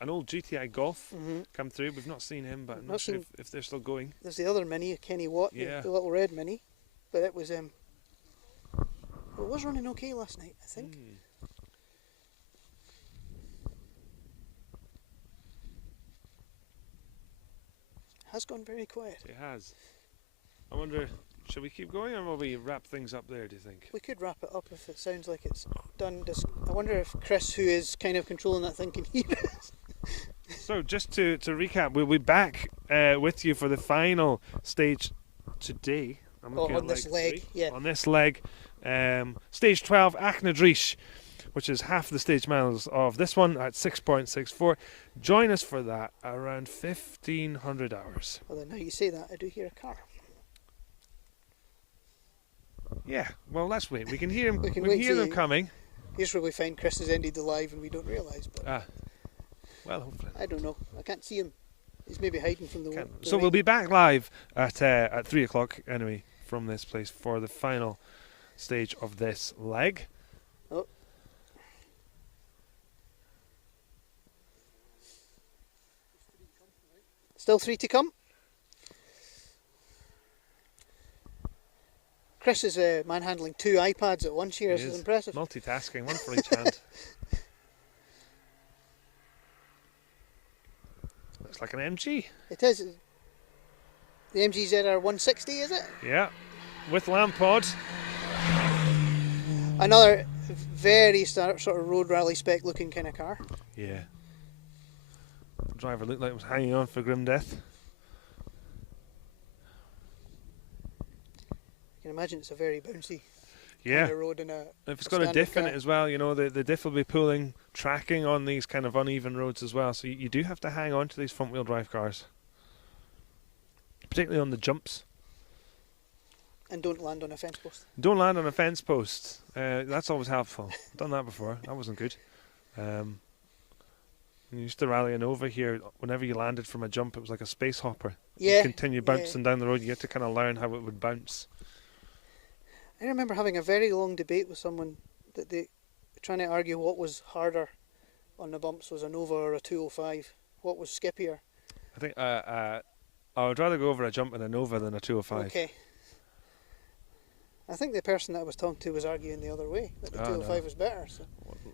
old GTI Golf come through. We've not seen him, but I'm not sure if they're still going. There's the other Mini, Kenny Watt, Yeah. the little red Mini, but it was running okay last night, I think. Has gone very quiet. It has. I wonder, should we keep going, or will we wrap things up there? Do you think? We could wrap it up if it sounds like it's done. I wonder if Chris, who is kind of controlling that thing, can hear us. So just to recap, we'll be back with you for the final stage today. I'm looking on at this leg leg, 3. yeah. On this leg, stage 12, Achnadrish, which is half the stage miles of this one at 6.64. Join us for that around 1500 hours. Well, then now you say that, I do hear a car. Yeah, well, let's wait. We can hear him. We can we wait can hear till them coming. Here's where we find Chris has ended the live and we don't realise. But Well, hopefully. I don't know. I can't see him. He's maybe hiding from the So we'll be back live at 3 o'clock anyway from this place for the final stage of this leg. Oh. Still 3 to come. Chris is manhandling 2 iPads at once here. This is impressive. Multitasking, one for each hand. Looks like an MG. It is. The MG ZR 160, is it? Yeah, with lamp pod. Another very sort of road rally spec looking kind of car. Yeah. The driver looked like he was hanging on for grim death. I can imagine it's a very bouncy Yeah. kind of road and If it's got a diff in it as well, you know, the diff will be pulling tracking on these kind of uneven roads as well. So you do have to hang on to these front wheel drive cars, particularly on the jumps. and don't land on a fence post. Don't land on a fence post. That's always helpful. Done that before. That wasn't good. You used to rally over here. Whenever you landed from a jump, it was like a space hopper. Yeah. You continue bouncing down the road. You had to kind of learn how it would bounce. I remember having a very long debate with someone that they were trying to argue what was harder on the bumps, was a Nova or a 205. What was skippier? I think I would rather go over a jump in a Nova than a 205. Okay. I think the person that I was talking to was arguing the other way, that the 205 was better. So.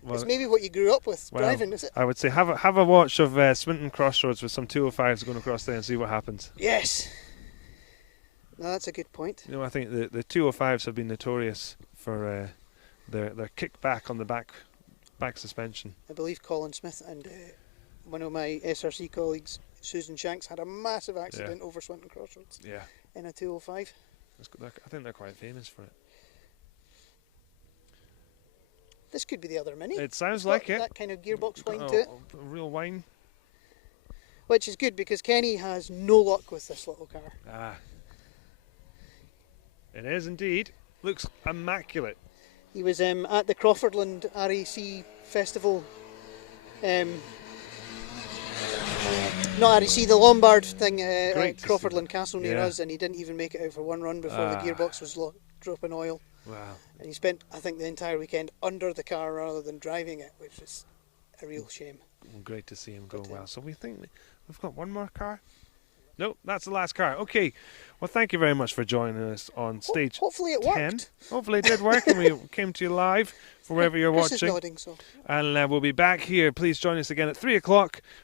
Well, It's maybe what you grew up with driving, is it? I would say have a watch of Swinton Crossroads with some 205s going across there and see what happens. Yes. No, that's a good point. You know, I think the 205s have been notorious for their kick back on the back suspension. I believe Colin Smith and one of my SRC colleagues, Susan Shanks, had a massive accident over Swinton Crossroads in a 205. I think they're quite famous for it. This could be the other Mini. It sounds like it. That kind of gearbox whine to it. A real whine. Which is good because Kenny has no luck with this little car. Ah. It is indeed. Looks immaculate. He was at the Crawfordland RAC festival. Not RAC, the Lombard thing at Crawfordland Castle near us, and he didn't even make it out for one run before the gearbox was dropping oil. Wow. And he spent, I think, the entire weekend under the car rather than driving it, which is a real shame. Great to see him go well. So we think we've got one more car? Nope, that's the last car. Okay. Well, thank you very much for joining us on stage 10. Hopefully it worked. Hopefully it did work and we came to you live from wherever you're Chris watching. is nodding, so. And we'll be back here. Please join us again at 3 o'clock